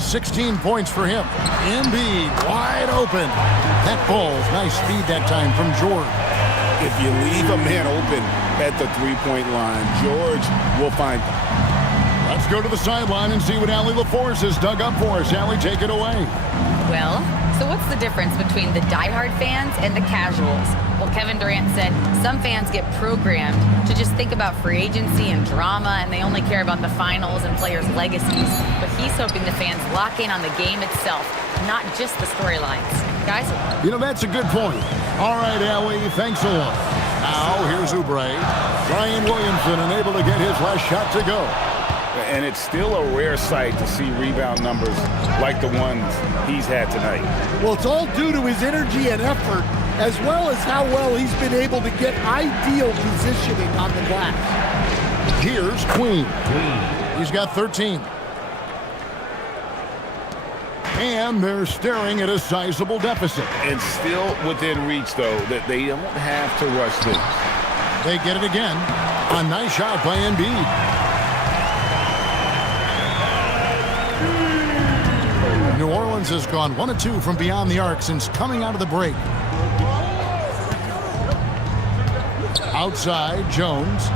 16 points for him. Embiid wide open. That ball's nice speed that time from George. If you leave a man open at the three-point line, George will find them. Let's go to the sideline and see what Allie LaForce has dug up for us. Allie, take it away. Well, so what's the difference between the diehard fans and the casuals? Well, Kevin Durant said some fans get programmed to just think about free agency and drama, and they only care about the finals and players' legacies. But he's hoping the fans lock in on the game itself, not just the storylines. Guys? You know, that's a good point. All right, Allie, thanks a lot. Now, here's Oubre. Brian Williamson unable to get his last shot to go. And it's still a rare sight to see rebound numbers like the ones he's had tonight. Well, it's all due to his energy and effort, as well as how well he's been able to get ideal positioning on the glass. Here's Queen. He's got 13. And they're staring at a sizable deficit. And still within reach, though, that they don't have to rush things. They get it again. A nice shot by Embiid. New Orleans has gone 1 of 2 from beyond the arc since coming out of the break. Outside, Jones.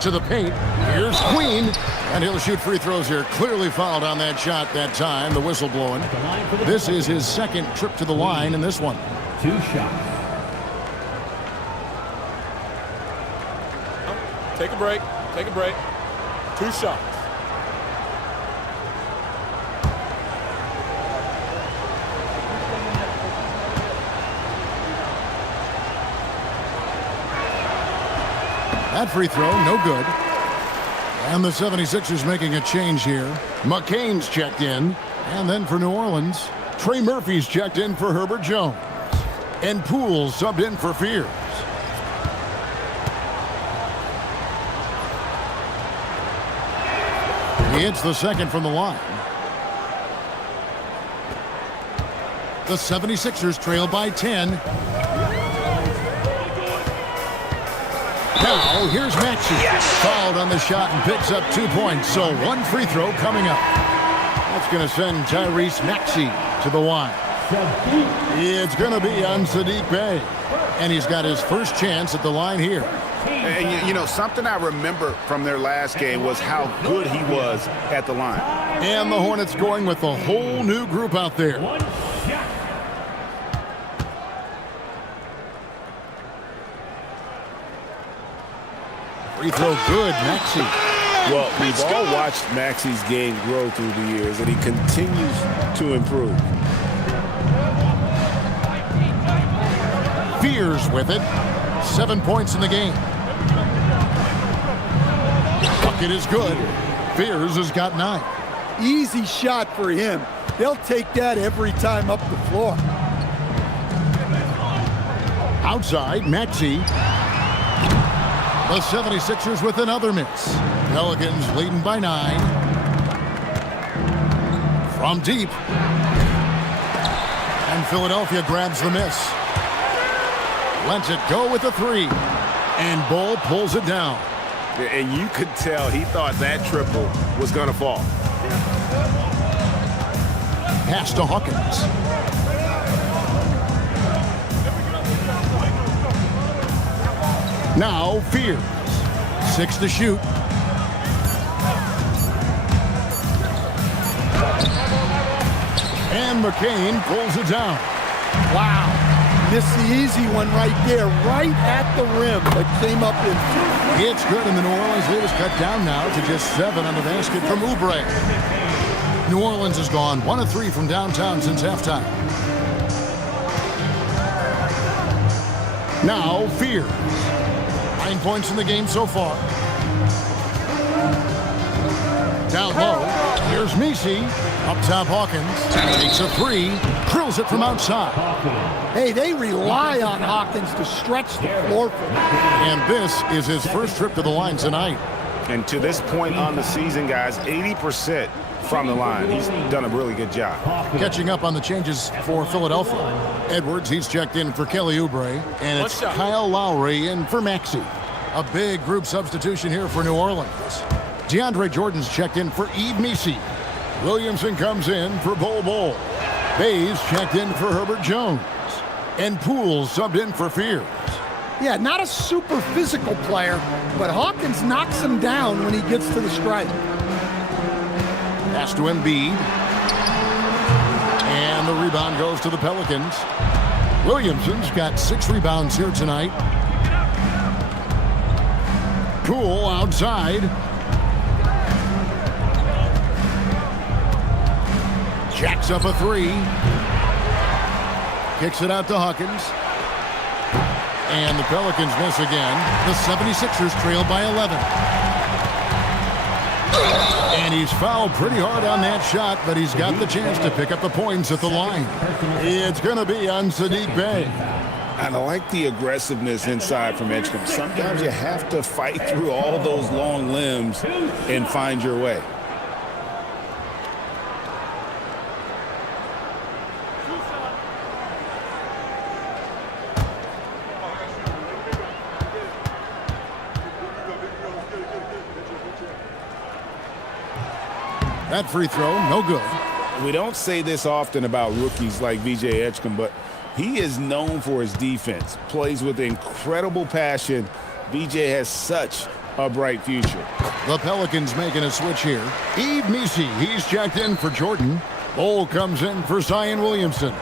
To the paint. Here's Queen. And he'll shoot free throws here. Clearly fouled on that shot that time. The whistle blowing. This is his second trip to the line in this one. 2 shots. Take a break. Take a break. 2 shots. That free throw, no good. And the 76ers making a change here. McCain's checked in. And then for New Orleans, Trey Murphy's checked in for Herbert Jones. And Poole subbed in for Fears. He hits the second from the line. The 76ers trail by 10. Now, here's Maxey. Fouled on the shot and picks up 2 points. So 1 free throw coming up. That's going to send Tyrese Maxey to the line. It's going to be on Sadiq Bey. And he's got his first chance at the line here. And, you know, something I remember from their last game was how good he was at the line. And the Hornets going with a whole new group out there. Free throw good, Maxey. Well, we've all watched Maxey's game grow through the years, and he continues to improve. Fears with it. 7 points in the game. Bucket is good. Fears has got 9. Easy shot for him. They'll take that every time up the floor. Outside, Maxey. The 76ers with another miss. Pelicans leading by 9. From deep. And Philadelphia grabs the miss. Lets it go with a 3. And Bull pulls it down. And you could tell he thought that triple was going to fall. Pass to Hawkins. Now Fears. 6 to shoot. And McCain pulls it down. Wow. Missed the easy one right there, right at the rim, but came up in. It's good, and the New Orleans lead is cut down now to just 7 on the basket from Oubre. New Orleans has gone 1 of 3 from downtown since halftime. Now Fears. 9 points in the game so far. Down low. Here's Messi. Up top, Hawkins. Takes a 3. Drills it from outside. Hey, they rely on Hawkins to stretch the floor for them. And this is his first trip to the line tonight. And to this point on the season, guys, 80% from the line. He's done a really good job. Catching up on the changes for Philadelphia. Edwards, he's checked in for Kelly Oubre. And it's Kyle Lowry in for Maxey. A big group substitution here for New Orleans. DeAndre Jordan's checked in for Yves Messi. Williamson comes in for Bol. Bayes checked in for Herbert Jones. And Poole subbed in for Fears. Yeah, not a super physical player, but Hawkins knocks him down when he gets to the stripe. Pass to Embiid. And the rebound goes to the Pelicans. Williamson's got 6 rebounds here tonight. Poole outside. Jacks up a 3. Kicks it out to Hawkins. And the Pelicans miss again. The 76ers trail by 11. And he's fouled pretty hard on that shot, but he's got the chance to pick up the points at the line. It's going to be on Sadiq Bey. And I like the aggressiveness inside from Edgecombe. Sometimes you have to fight through all those long limbs and find your way. That free throw, no good. We don't say this often about rookies like VJ Edgecombe, but he is known for his defense. Plays with incredible passion. VJ has such a bright future. The Pelicans making a switch here. Yves Missi, he's checked in for Jordan. Bol comes in for Zion Williamson.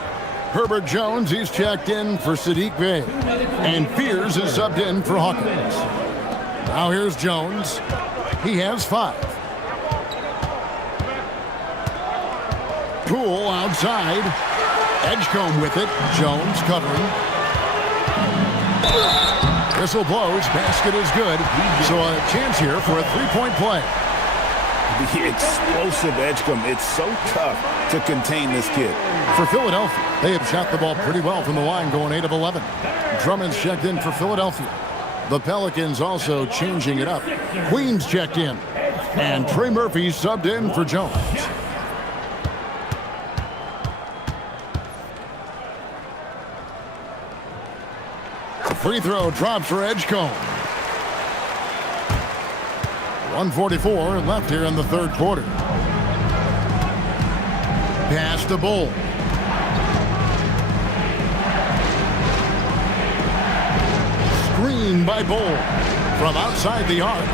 Herbert Jones, he's checked in for Sadiq Bey. And Fears is subbed in for Hawkins. Now here's Jones. He has 5. Poole outside. Edgecombe with it. Jones covering. Whistle blows. Basket is good. So a chance here for a three-point play. The explosive Edgecombe. It's so tough to contain this kid. For Philadelphia, they have shot the ball pretty well from the line, going 8 of 11. Drummond's checked in for Philadelphia. The Pelicans also changing it up. Queens checked in. And Trey Murphy subbed in for Jones. Free throw drops for Edgecombe. 1:44 left here in the third quarter. Pass to Bol. Screen by Bol from outside the arc.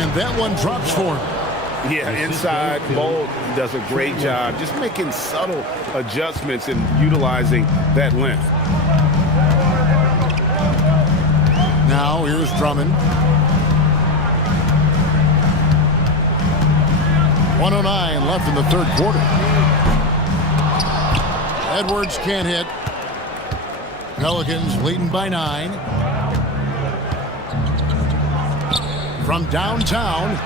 And that one drops for him. Yeah, inside, Bol does a great job just making subtle adjustments and utilizing that length. Now here's Drummond. 1:09 left in the third quarter. Edwards can't hit. Pelicans leading by 9. From downtown.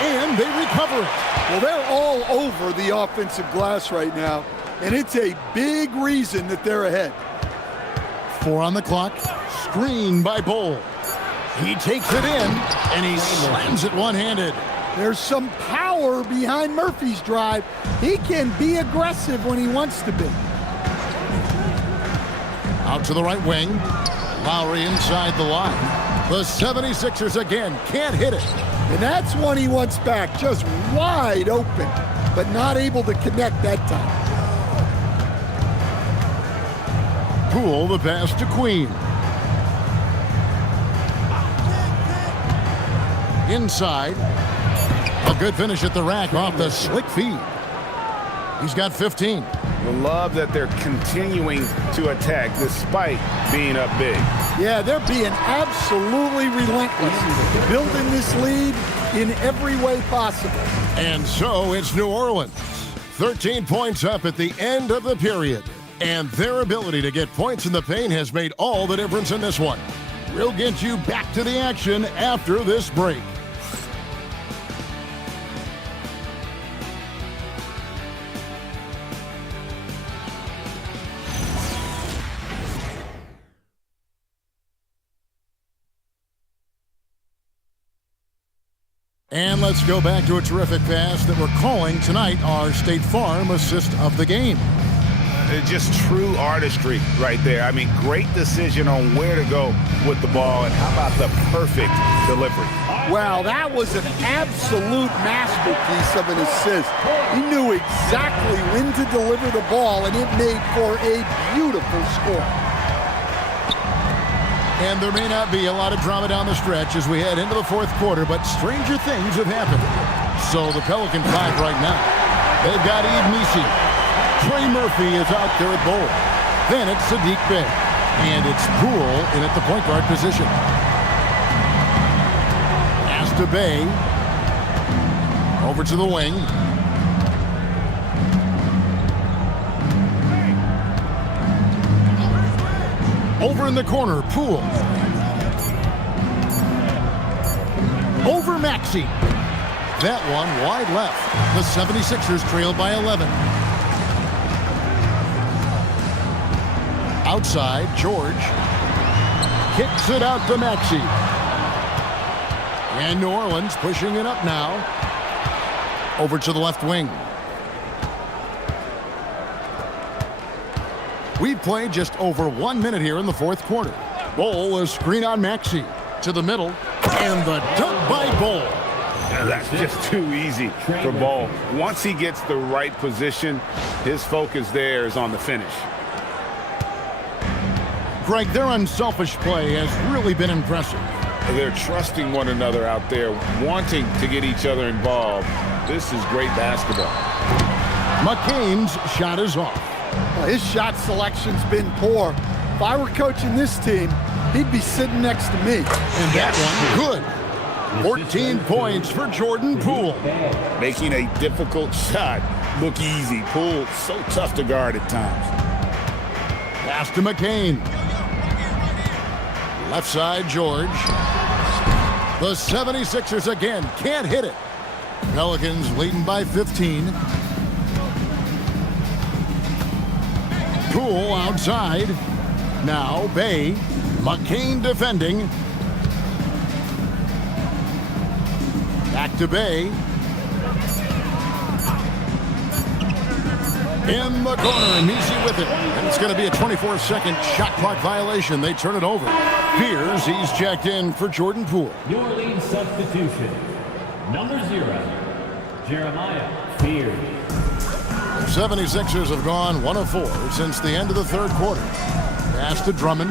And they recover it. Well, they're all over the offensive glass right now, and it's a big reason that they're ahead. 4 on the clock. Screen by Bol. He takes it in, and he slams it one-handed. There's some power behind Murphy's drive. He can be aggressive when he wants to be. Out to the right wing. Lowry inside the line. The 76ers again can't hit it. And that's one he wants back, just wide open, but not able to connect that time. Poole the pass to Queen. Inside. A good finish at the rack off the slick feed. He's got 15. I love that they're continuing to attack despite being up big. Yeah, they're being absolutely relentless, building this lead in every way possible. And so it's New Orleans. 13 points up at the end of the period. And their ability to get points in the paint has made all the difference in this one. We'll get you back to the action after this break. And let's go back to a terrific pass that we're calling tonight our State Farm assist of the game. Just true artistry right there. I mean, great decision on where to go with the ball, and how about the perfect delivery? Wow, that was an absolute masterpiece of an assist. He knew exactly when to deliver the ball, and it made for a beautiful score. And there may not be a lot of drama down the stretch as we head into the fourth quarter, but stranger things have happened. So the Pelican 5 right now. They've got Yves Missi. Trey Murphy is out there at Bol. Then it's Sadiq Bey. And it's Poole in at the point guard position. Pass to Bey. Over to the wing. Over in the corner, Poole. Over Maxey. That one wide left. The 76ers trailed by 11. Outside, George. Kicks it out to Maxey. And New Orleans pushing it up now. Over to the left wing. We've played just over 1 minute here in the fourth quarter. Bol, a screen on Maxey. To the middle. And the dunk by Bol. That's just too easy for Bol. Once he gets the right position, his focus there is on the finish. Greg, their unselfish play has really been impressive. They're trusting one another out there, wanting to get each other involved. This is great basketball. McCain's shot is off. Well, his shot selection's been poor. If I were coaching this team, he'd be sitting next to me. And that one, good. 14 points for Jordan Poole. Making a difficult shot look easy. Poole, so tough to guard at times. Pass to McCain. Left side, George. The 76ers again can't hit it. Pelicans leading by 15. Poole outside. Now Bay. McCain defending. Back to Bay. In the corner, and Nisi with it. And it's going to be a 24-second shot clock violation. They turn it over. Fears he's checked in for Jordan Poole. New Orleans substitution. Number 0, Jeremiah Fears. 76ers have gone 1 of 4 since the end of the third quarter. Pass to Drummond.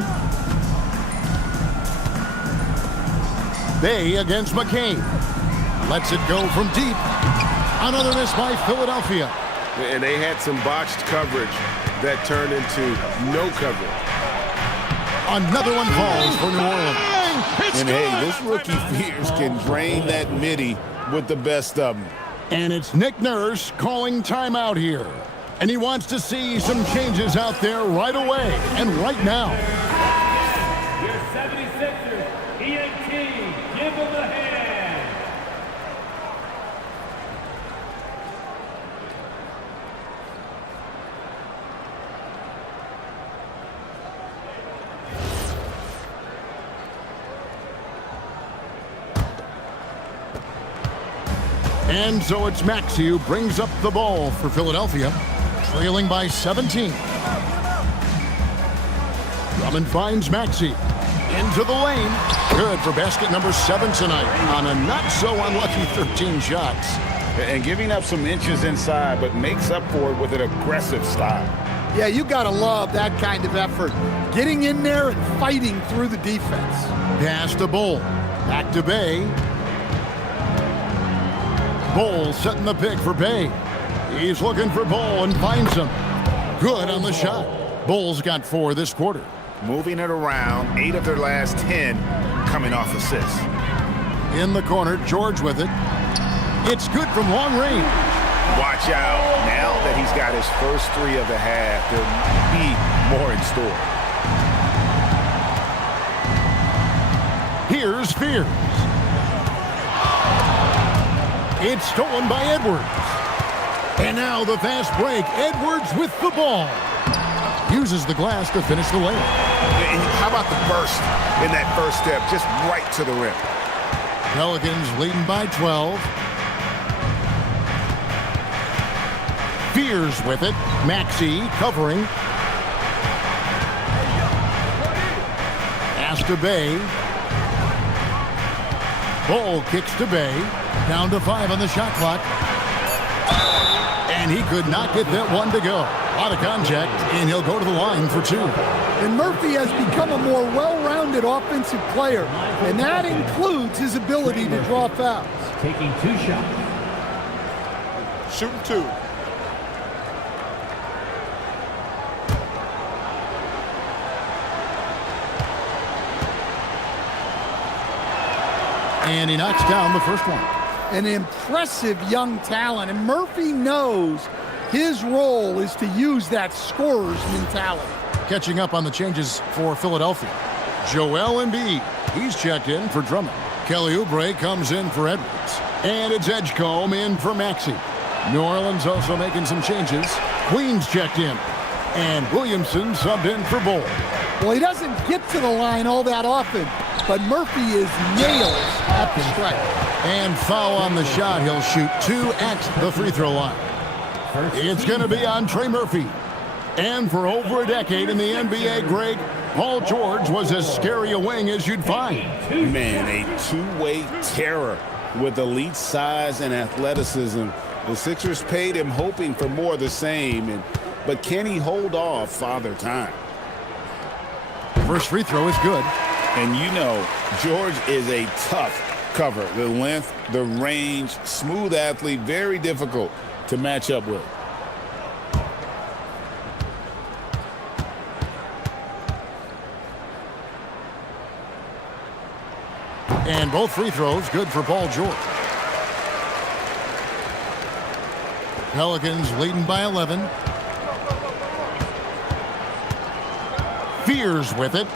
Bay against McCain. Lets it go from deep. Another miss by Philadelphia. And they had some botched coverage that turned into no coverage. Another one falls for New Orleans. And hey, this rookie Fears can drain that midi with the best of them. And it's Nick Nurse calling timeout here. And he wants to see some changes out there right away and right now. Your 76ers, EAT, give them a hand. And so it's Maxey who brings up the ball for Philadelphia, trailing by 17. Drummond finds Maxey into the lane. Good for basket number 7 tonight on a not-so-unlucky 13 shots. And giving up some inches inside, but makes up for it with an aggressive style. Yeah, you got to love that kind of effort. Getting in there and fighting through the defense. Pass to Bull. Back to Bay. Bull setting the pick for Bay. He's looking for Bull and finds him. Good on the shot. Bull's got 4 this quarter. Moving it around, 8 of their last 10 coming off assists. In the corner, George with it. It's good from long range. Watch out. Now that he's got his first 3 of the half, there might be more in store. Here's Fears. It's stolen by Edwards. And now the fast break. Edwards with the ball. Uses the glass to finish the layup. And how about the burst in that first step, just right to the rim. Pelicans leading by 12. Fears with it. Maxey covering. Pass to Bay. Bull kicks to Bay. Down to 5 on the shot clock. And he could not get that one to go. A lot of contact, and he'll go to the line for 2. And Murphy has become a more well-rounded offensive player, and that includes his ability to draw fouls. Taking 2 shots. Shooting 2. And he knocks down the first one. An impressive young talent, and Murphy knows his role is to use that scorer's mentality. Catching up on the changes for Philadelphia. Joel Embiid, he's checked in for Drummond. Kelly Oubre comes in for Edwards. And it's Edgecombe in for Maxey. New Orleans also making some changes. Queens checked in. And Williamson subbed in for Bull. Well, he doesn't get to the line all that often, but Murphy is nails at the strike. And foul on the shot. He'll shoot 2 at the free throw line. It's going to be on Trey Murphy. And for over a decade in the NBA, Greg, Paul George was as scary a wing as you'd find. Man, a two-way terror with elite size and athleticism. The Sixers paid him hoping for more of the same, but can he hold off Father Time? First free throw is good. And you know, George is a tough cover. The length, the range, smooth athlete, very difficult to match up with. And both free throws good for Paul George. Pelicans leading by 11. Fears with it.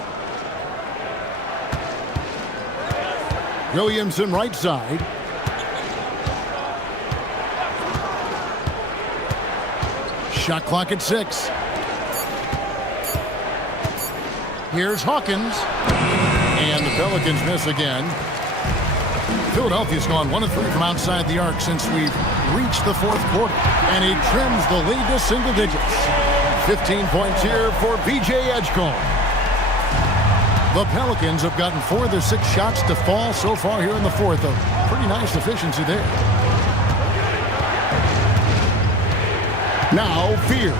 Williamson right side. Shot clock at 6. Here's Hawkins. And the Pelicans miss again. Philadelphia's gone 1 of 3 from outside the arc since we've reached the 4th quarter. And he trims the lead to single digits. 15 points here for B.J. Edgecombe. The Pelicans have gotten 4 of their 6 shots to fall so far here in the 4th. A pretty nice efficiency there. Now Fears.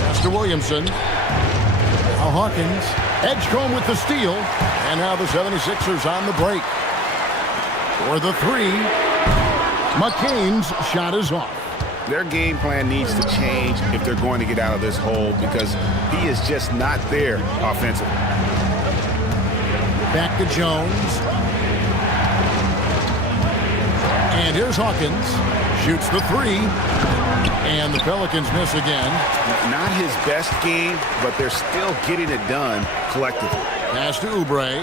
Pass to Williamson. Now Hawkins. Edgecombe with the steal. And now the 76ers on the break. For the 3. McCain's shot is off. Their game plan needs to change if they're going to get out of this hole because he is just not there offensively. Back to Jones. And here's Hawkins. Shoots the 3. And the Pelicans miss again. Not his best game, but they're still getting it done collectively. Pass to Oubre.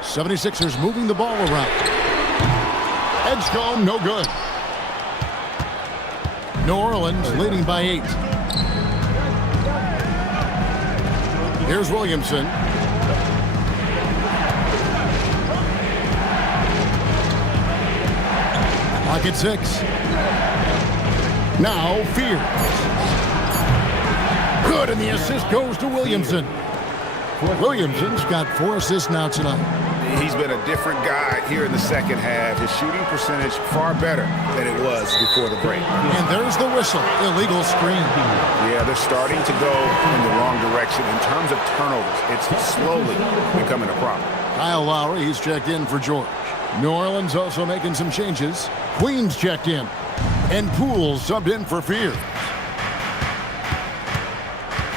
76ers moving the ball around. Edgecombe, no good. New Orleans leading by 8. Here's Williamson. Pocket 6. Now Fears. Good, and the assist goes to Williamson. Williamson's got 4 assists now tonight. He's been a different guy here in the second half. His shooting percentage far better than it was before the break. And there's the whistle. Illegal screen. Yeah, they're starting to go in the wrong direction in terms of turnovers. It's slowly becoming a problem. Kyle Lowry, he's checked in for George. New Orleans also making some changes. Queens checked in. And Poole subbed in for Fears.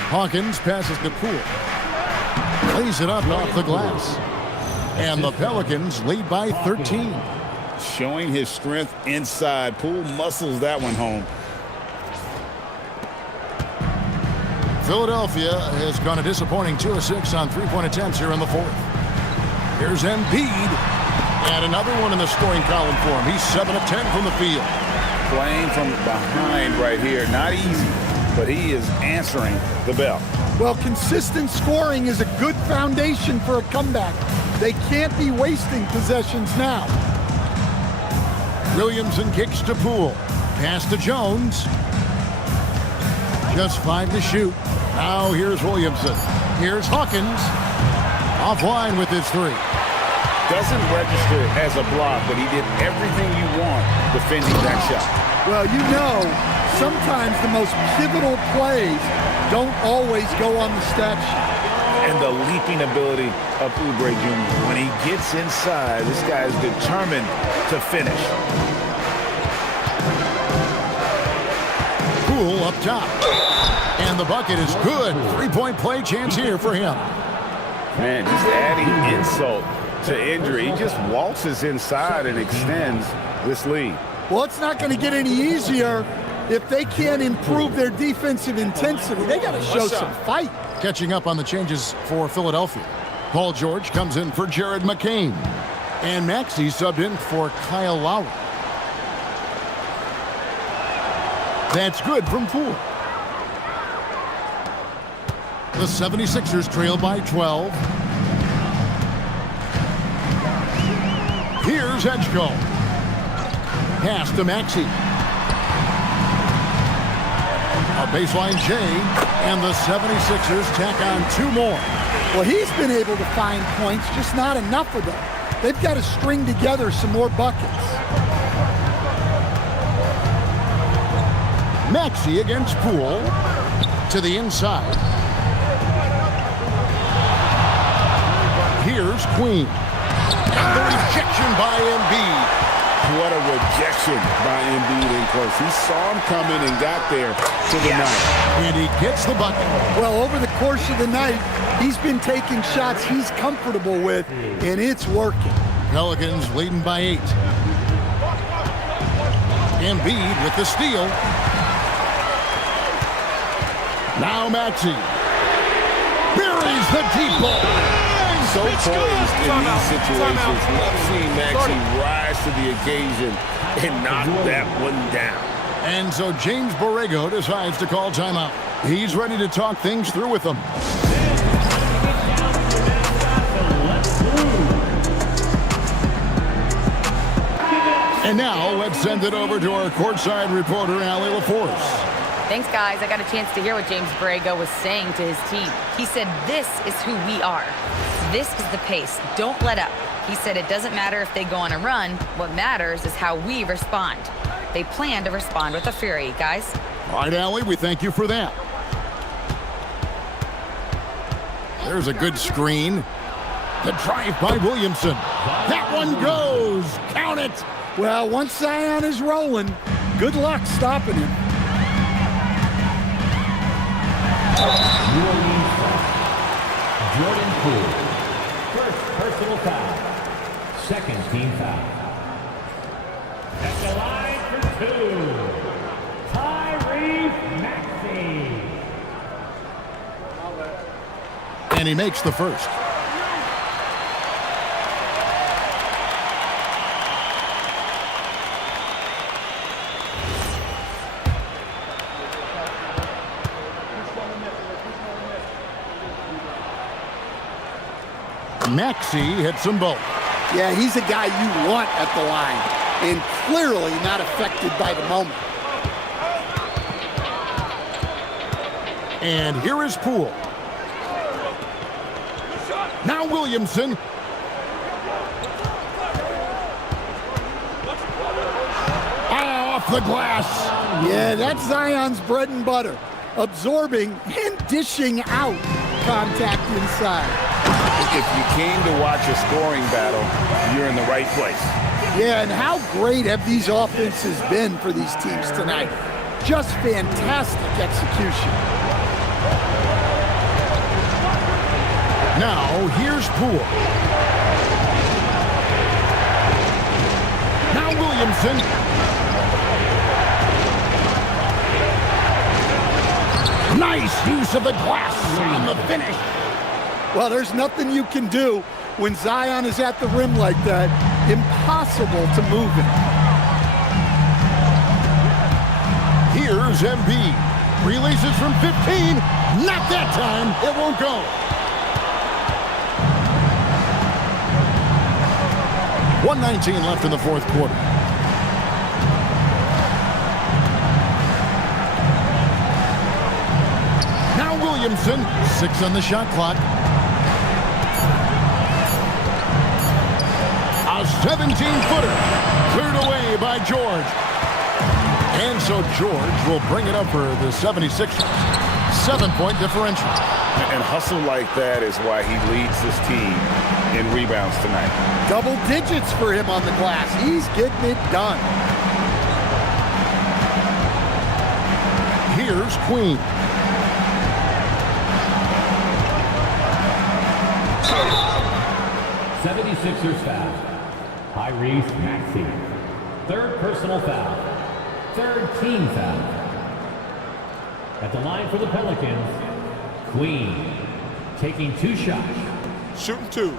Hawkins passes to Poole. Plays it up off the glass. And the Pelicans lead by 13. Showing his strength inside. Poole muscles that one home. Philadelphia has gone a disappointing 2 of 6 on 3-point attempts here in the 4th. Here's Embiid. And another one in the scoring column for him. He's 7 of 10 from the field. Playing from behind right here. Not easy, but he is answering the bell. Well, consistent scoring is a good foundation for a comeback. They can't be wasting possessions now. Williamson kicks to Poole. Pass to Jones. Just 5 to shoot. Now here's Williamson. Here's Hawkins. Offline with his 3. Doesn't register as a block, but he did everything you want defending that shot. Well, you know, sometimes the most pivotal plays don't always go on the stat sheet. And the leaping ability of Oubre Jr. When he gets inside, this guy is determined to finish. Poole up top. And the bucket is good. 3-point play chance here for him. Man, just adding insult to injury. He just waltzes inside and extends this lead. Well, it's not going to get any easier if they can't improve their defensive intensity. They got to show some fight. Catching up on the changes for Philadelphia. Paul George comes in for Jared McCain. And Maxey subbed in for Kyle Lowry. That's good from Poole. The 76ers trail by 12. Here's Edgecombe. Pass to Maxey. A baseline J, and the 76ers tack on 2 more. Well, he's been able to find points, just not enough of them. They've got to string together some more buckets. Maxey against Poole. To the inside. Here's Queen. And the rejection by Embiid. What a rejection by Embiid in close. He saw him coming and got there to the night. And he gets the bucket. Well, over the course of the night, he's been taking shots he's comfortable with, and it's working. Pelicans leading by 8. Embiid with the steal. Now Maxey. Buries the deep ball. So poised in these situations. Love seeing Maxey rise to the occasion and knock that one down. And so James Borrego decides to call timeout. He's ready to talk things through with them. And now let's send it over to our courtside reporter, Allie LaForce. Thanks, guys. I got a chance to hear what James Borrego was saying to his team. He said, this is who we are. This is the pace. Don't let up. He said it doesn't matter if they go on a run. What matters is how we respond. They plan to respond with a fury, guys. All right, Allie, we thank you for that. There's a good screen. The drive by Williamson. That one goes. Count it. Well, once Zion is rolling, good luck stopping him. Jordan Poole. First personal foul. Second team foul. At the line for 2, Tyrese Maxey. And he makes the first. Maxey hits them both. Yeah, he's a guy you want at the line, and clearly not affected by the moment. And here is Poole. Now Williamson. Off the glass. Yeah, that's Zion's bread and butter. Absorbing and dishing out contact inside. If you came to watch a scoring battle, you're in the right place. Yeah, and how great have these offenses been for these teams tonight? Just fantastic execution. Now, here's Poole. Now Williamson. Nice use of the glass on the finish. Well, there's nothing you can do when Zion is at the rim like that. Impossible to move him. Here's Embiid. Releases from 15. Not that time. It won't go. .119 left in the fourth quarter. Now Williamson. 6 on the shot clock. A 17-footer. Cleared away by George. And so George will bring it up for the 76ers. 7-point differential. And hustle like that is why he leads this team in rebounds tonight. Double digits for him on the glass. He's getting it done. Here's Queen. ers foul. Tyrese Maxey. Third personal foul. Third team foul. At the line for the Pelicans, Queen taking 2 shots. Shooting 2.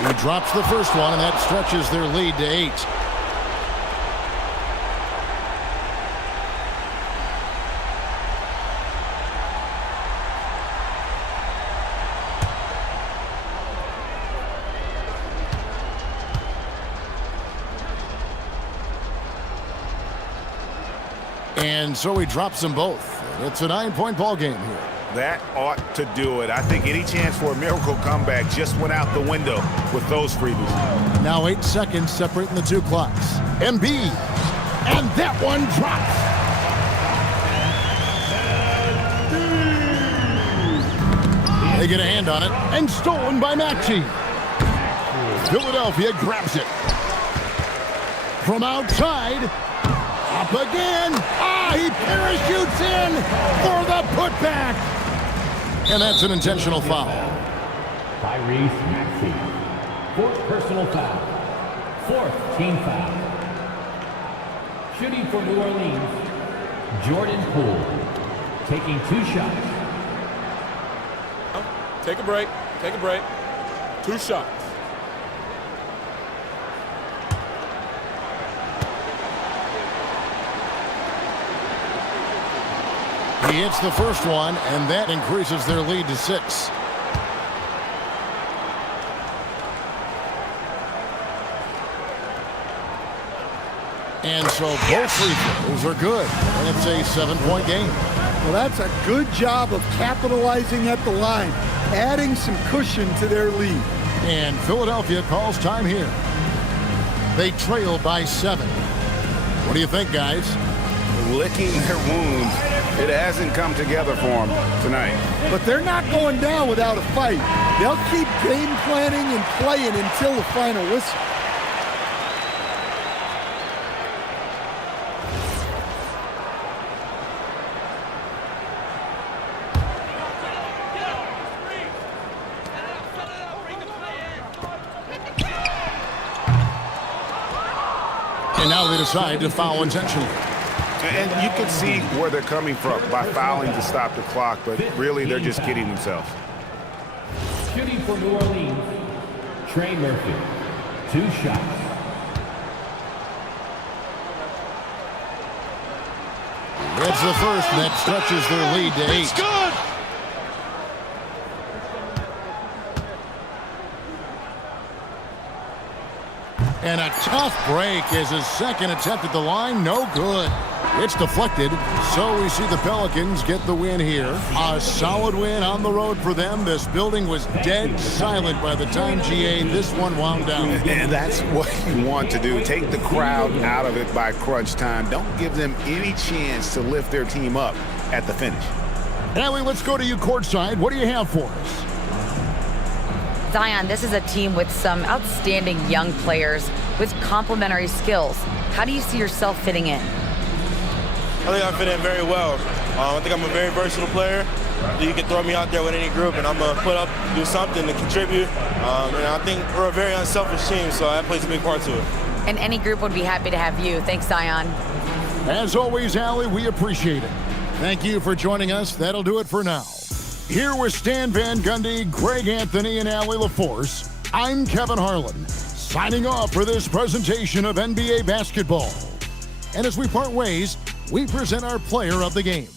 He drops the first one, and that stretches their lead to 8. And so he drops them both. It's a 9-point ball game here. That ought to do it. I think any chance for a miracle comeback just went out the window with those freebies. Now 8 seconds separating the two clocks. Embiid, and that one drops. They get a hand on it, and stolen by Maxey. Philadelphia grabs it. From outside, up again. He parachutes in for the putback. And that's an intentional foul. Tyrese Maxey. 4th personal foul. 4th team foul. Shooting for New Orleans, Jordan Poole. Taking 2 shots. Take a break. Take a break. 2 shots. He hits the first one, and that increases their lead to 6. And so both free throws are good, and it's a 7-point game. Well, that's a good job of capitalizing at the line, adding some cushion to their lead. And Philadelphia calls time here. They trail by 7. What do you think, guys? Licking their wounds. It hasn't come together for them tonight. But they're not going down without a fight. They'll keep game planning and playing until the final whistle. And now they decide to foul intentionally. And you can see where they're coming from by fouling to stop the clock, but really they're just kidding themselves. Shooting for New Orleans, Trey Murphy. 2 shots. That's the first, and that stretches their lead to 8. It's good. And a tough break as his second attempt at the line, no good. It's deflected, so we see the Pelicans get the win here. A solid win on the road for them. This building was dead silent by the time, GA, this one wound down. And that's what you want to do. Take the crowd out of it by crunch time. Don't give them any chance to lift their team up at the finish. Allie, let's go to you courtside. What do you have for us? Zion, this is a team with some outstanding young players with complementary skills. How do you see yourself fitting in? I think I fit in very well. I think I'm a very versatile player. You can throw me out there with any group, and I'm going to put up, do something to contribute. And I think we're a very unselfish team, so that plays a big part to it. And any group would be happy to have you. Thanks, Zion. As always, Allie, we appreciate it. Thank you for joining us. That'll do it for now. Here with Stan Van Gundy, Greg Anthony, and Allie LaForce, I'm Kevin Harlan, signing off for this presentation of NBA basketball. And as we part ways, we present our player of the game.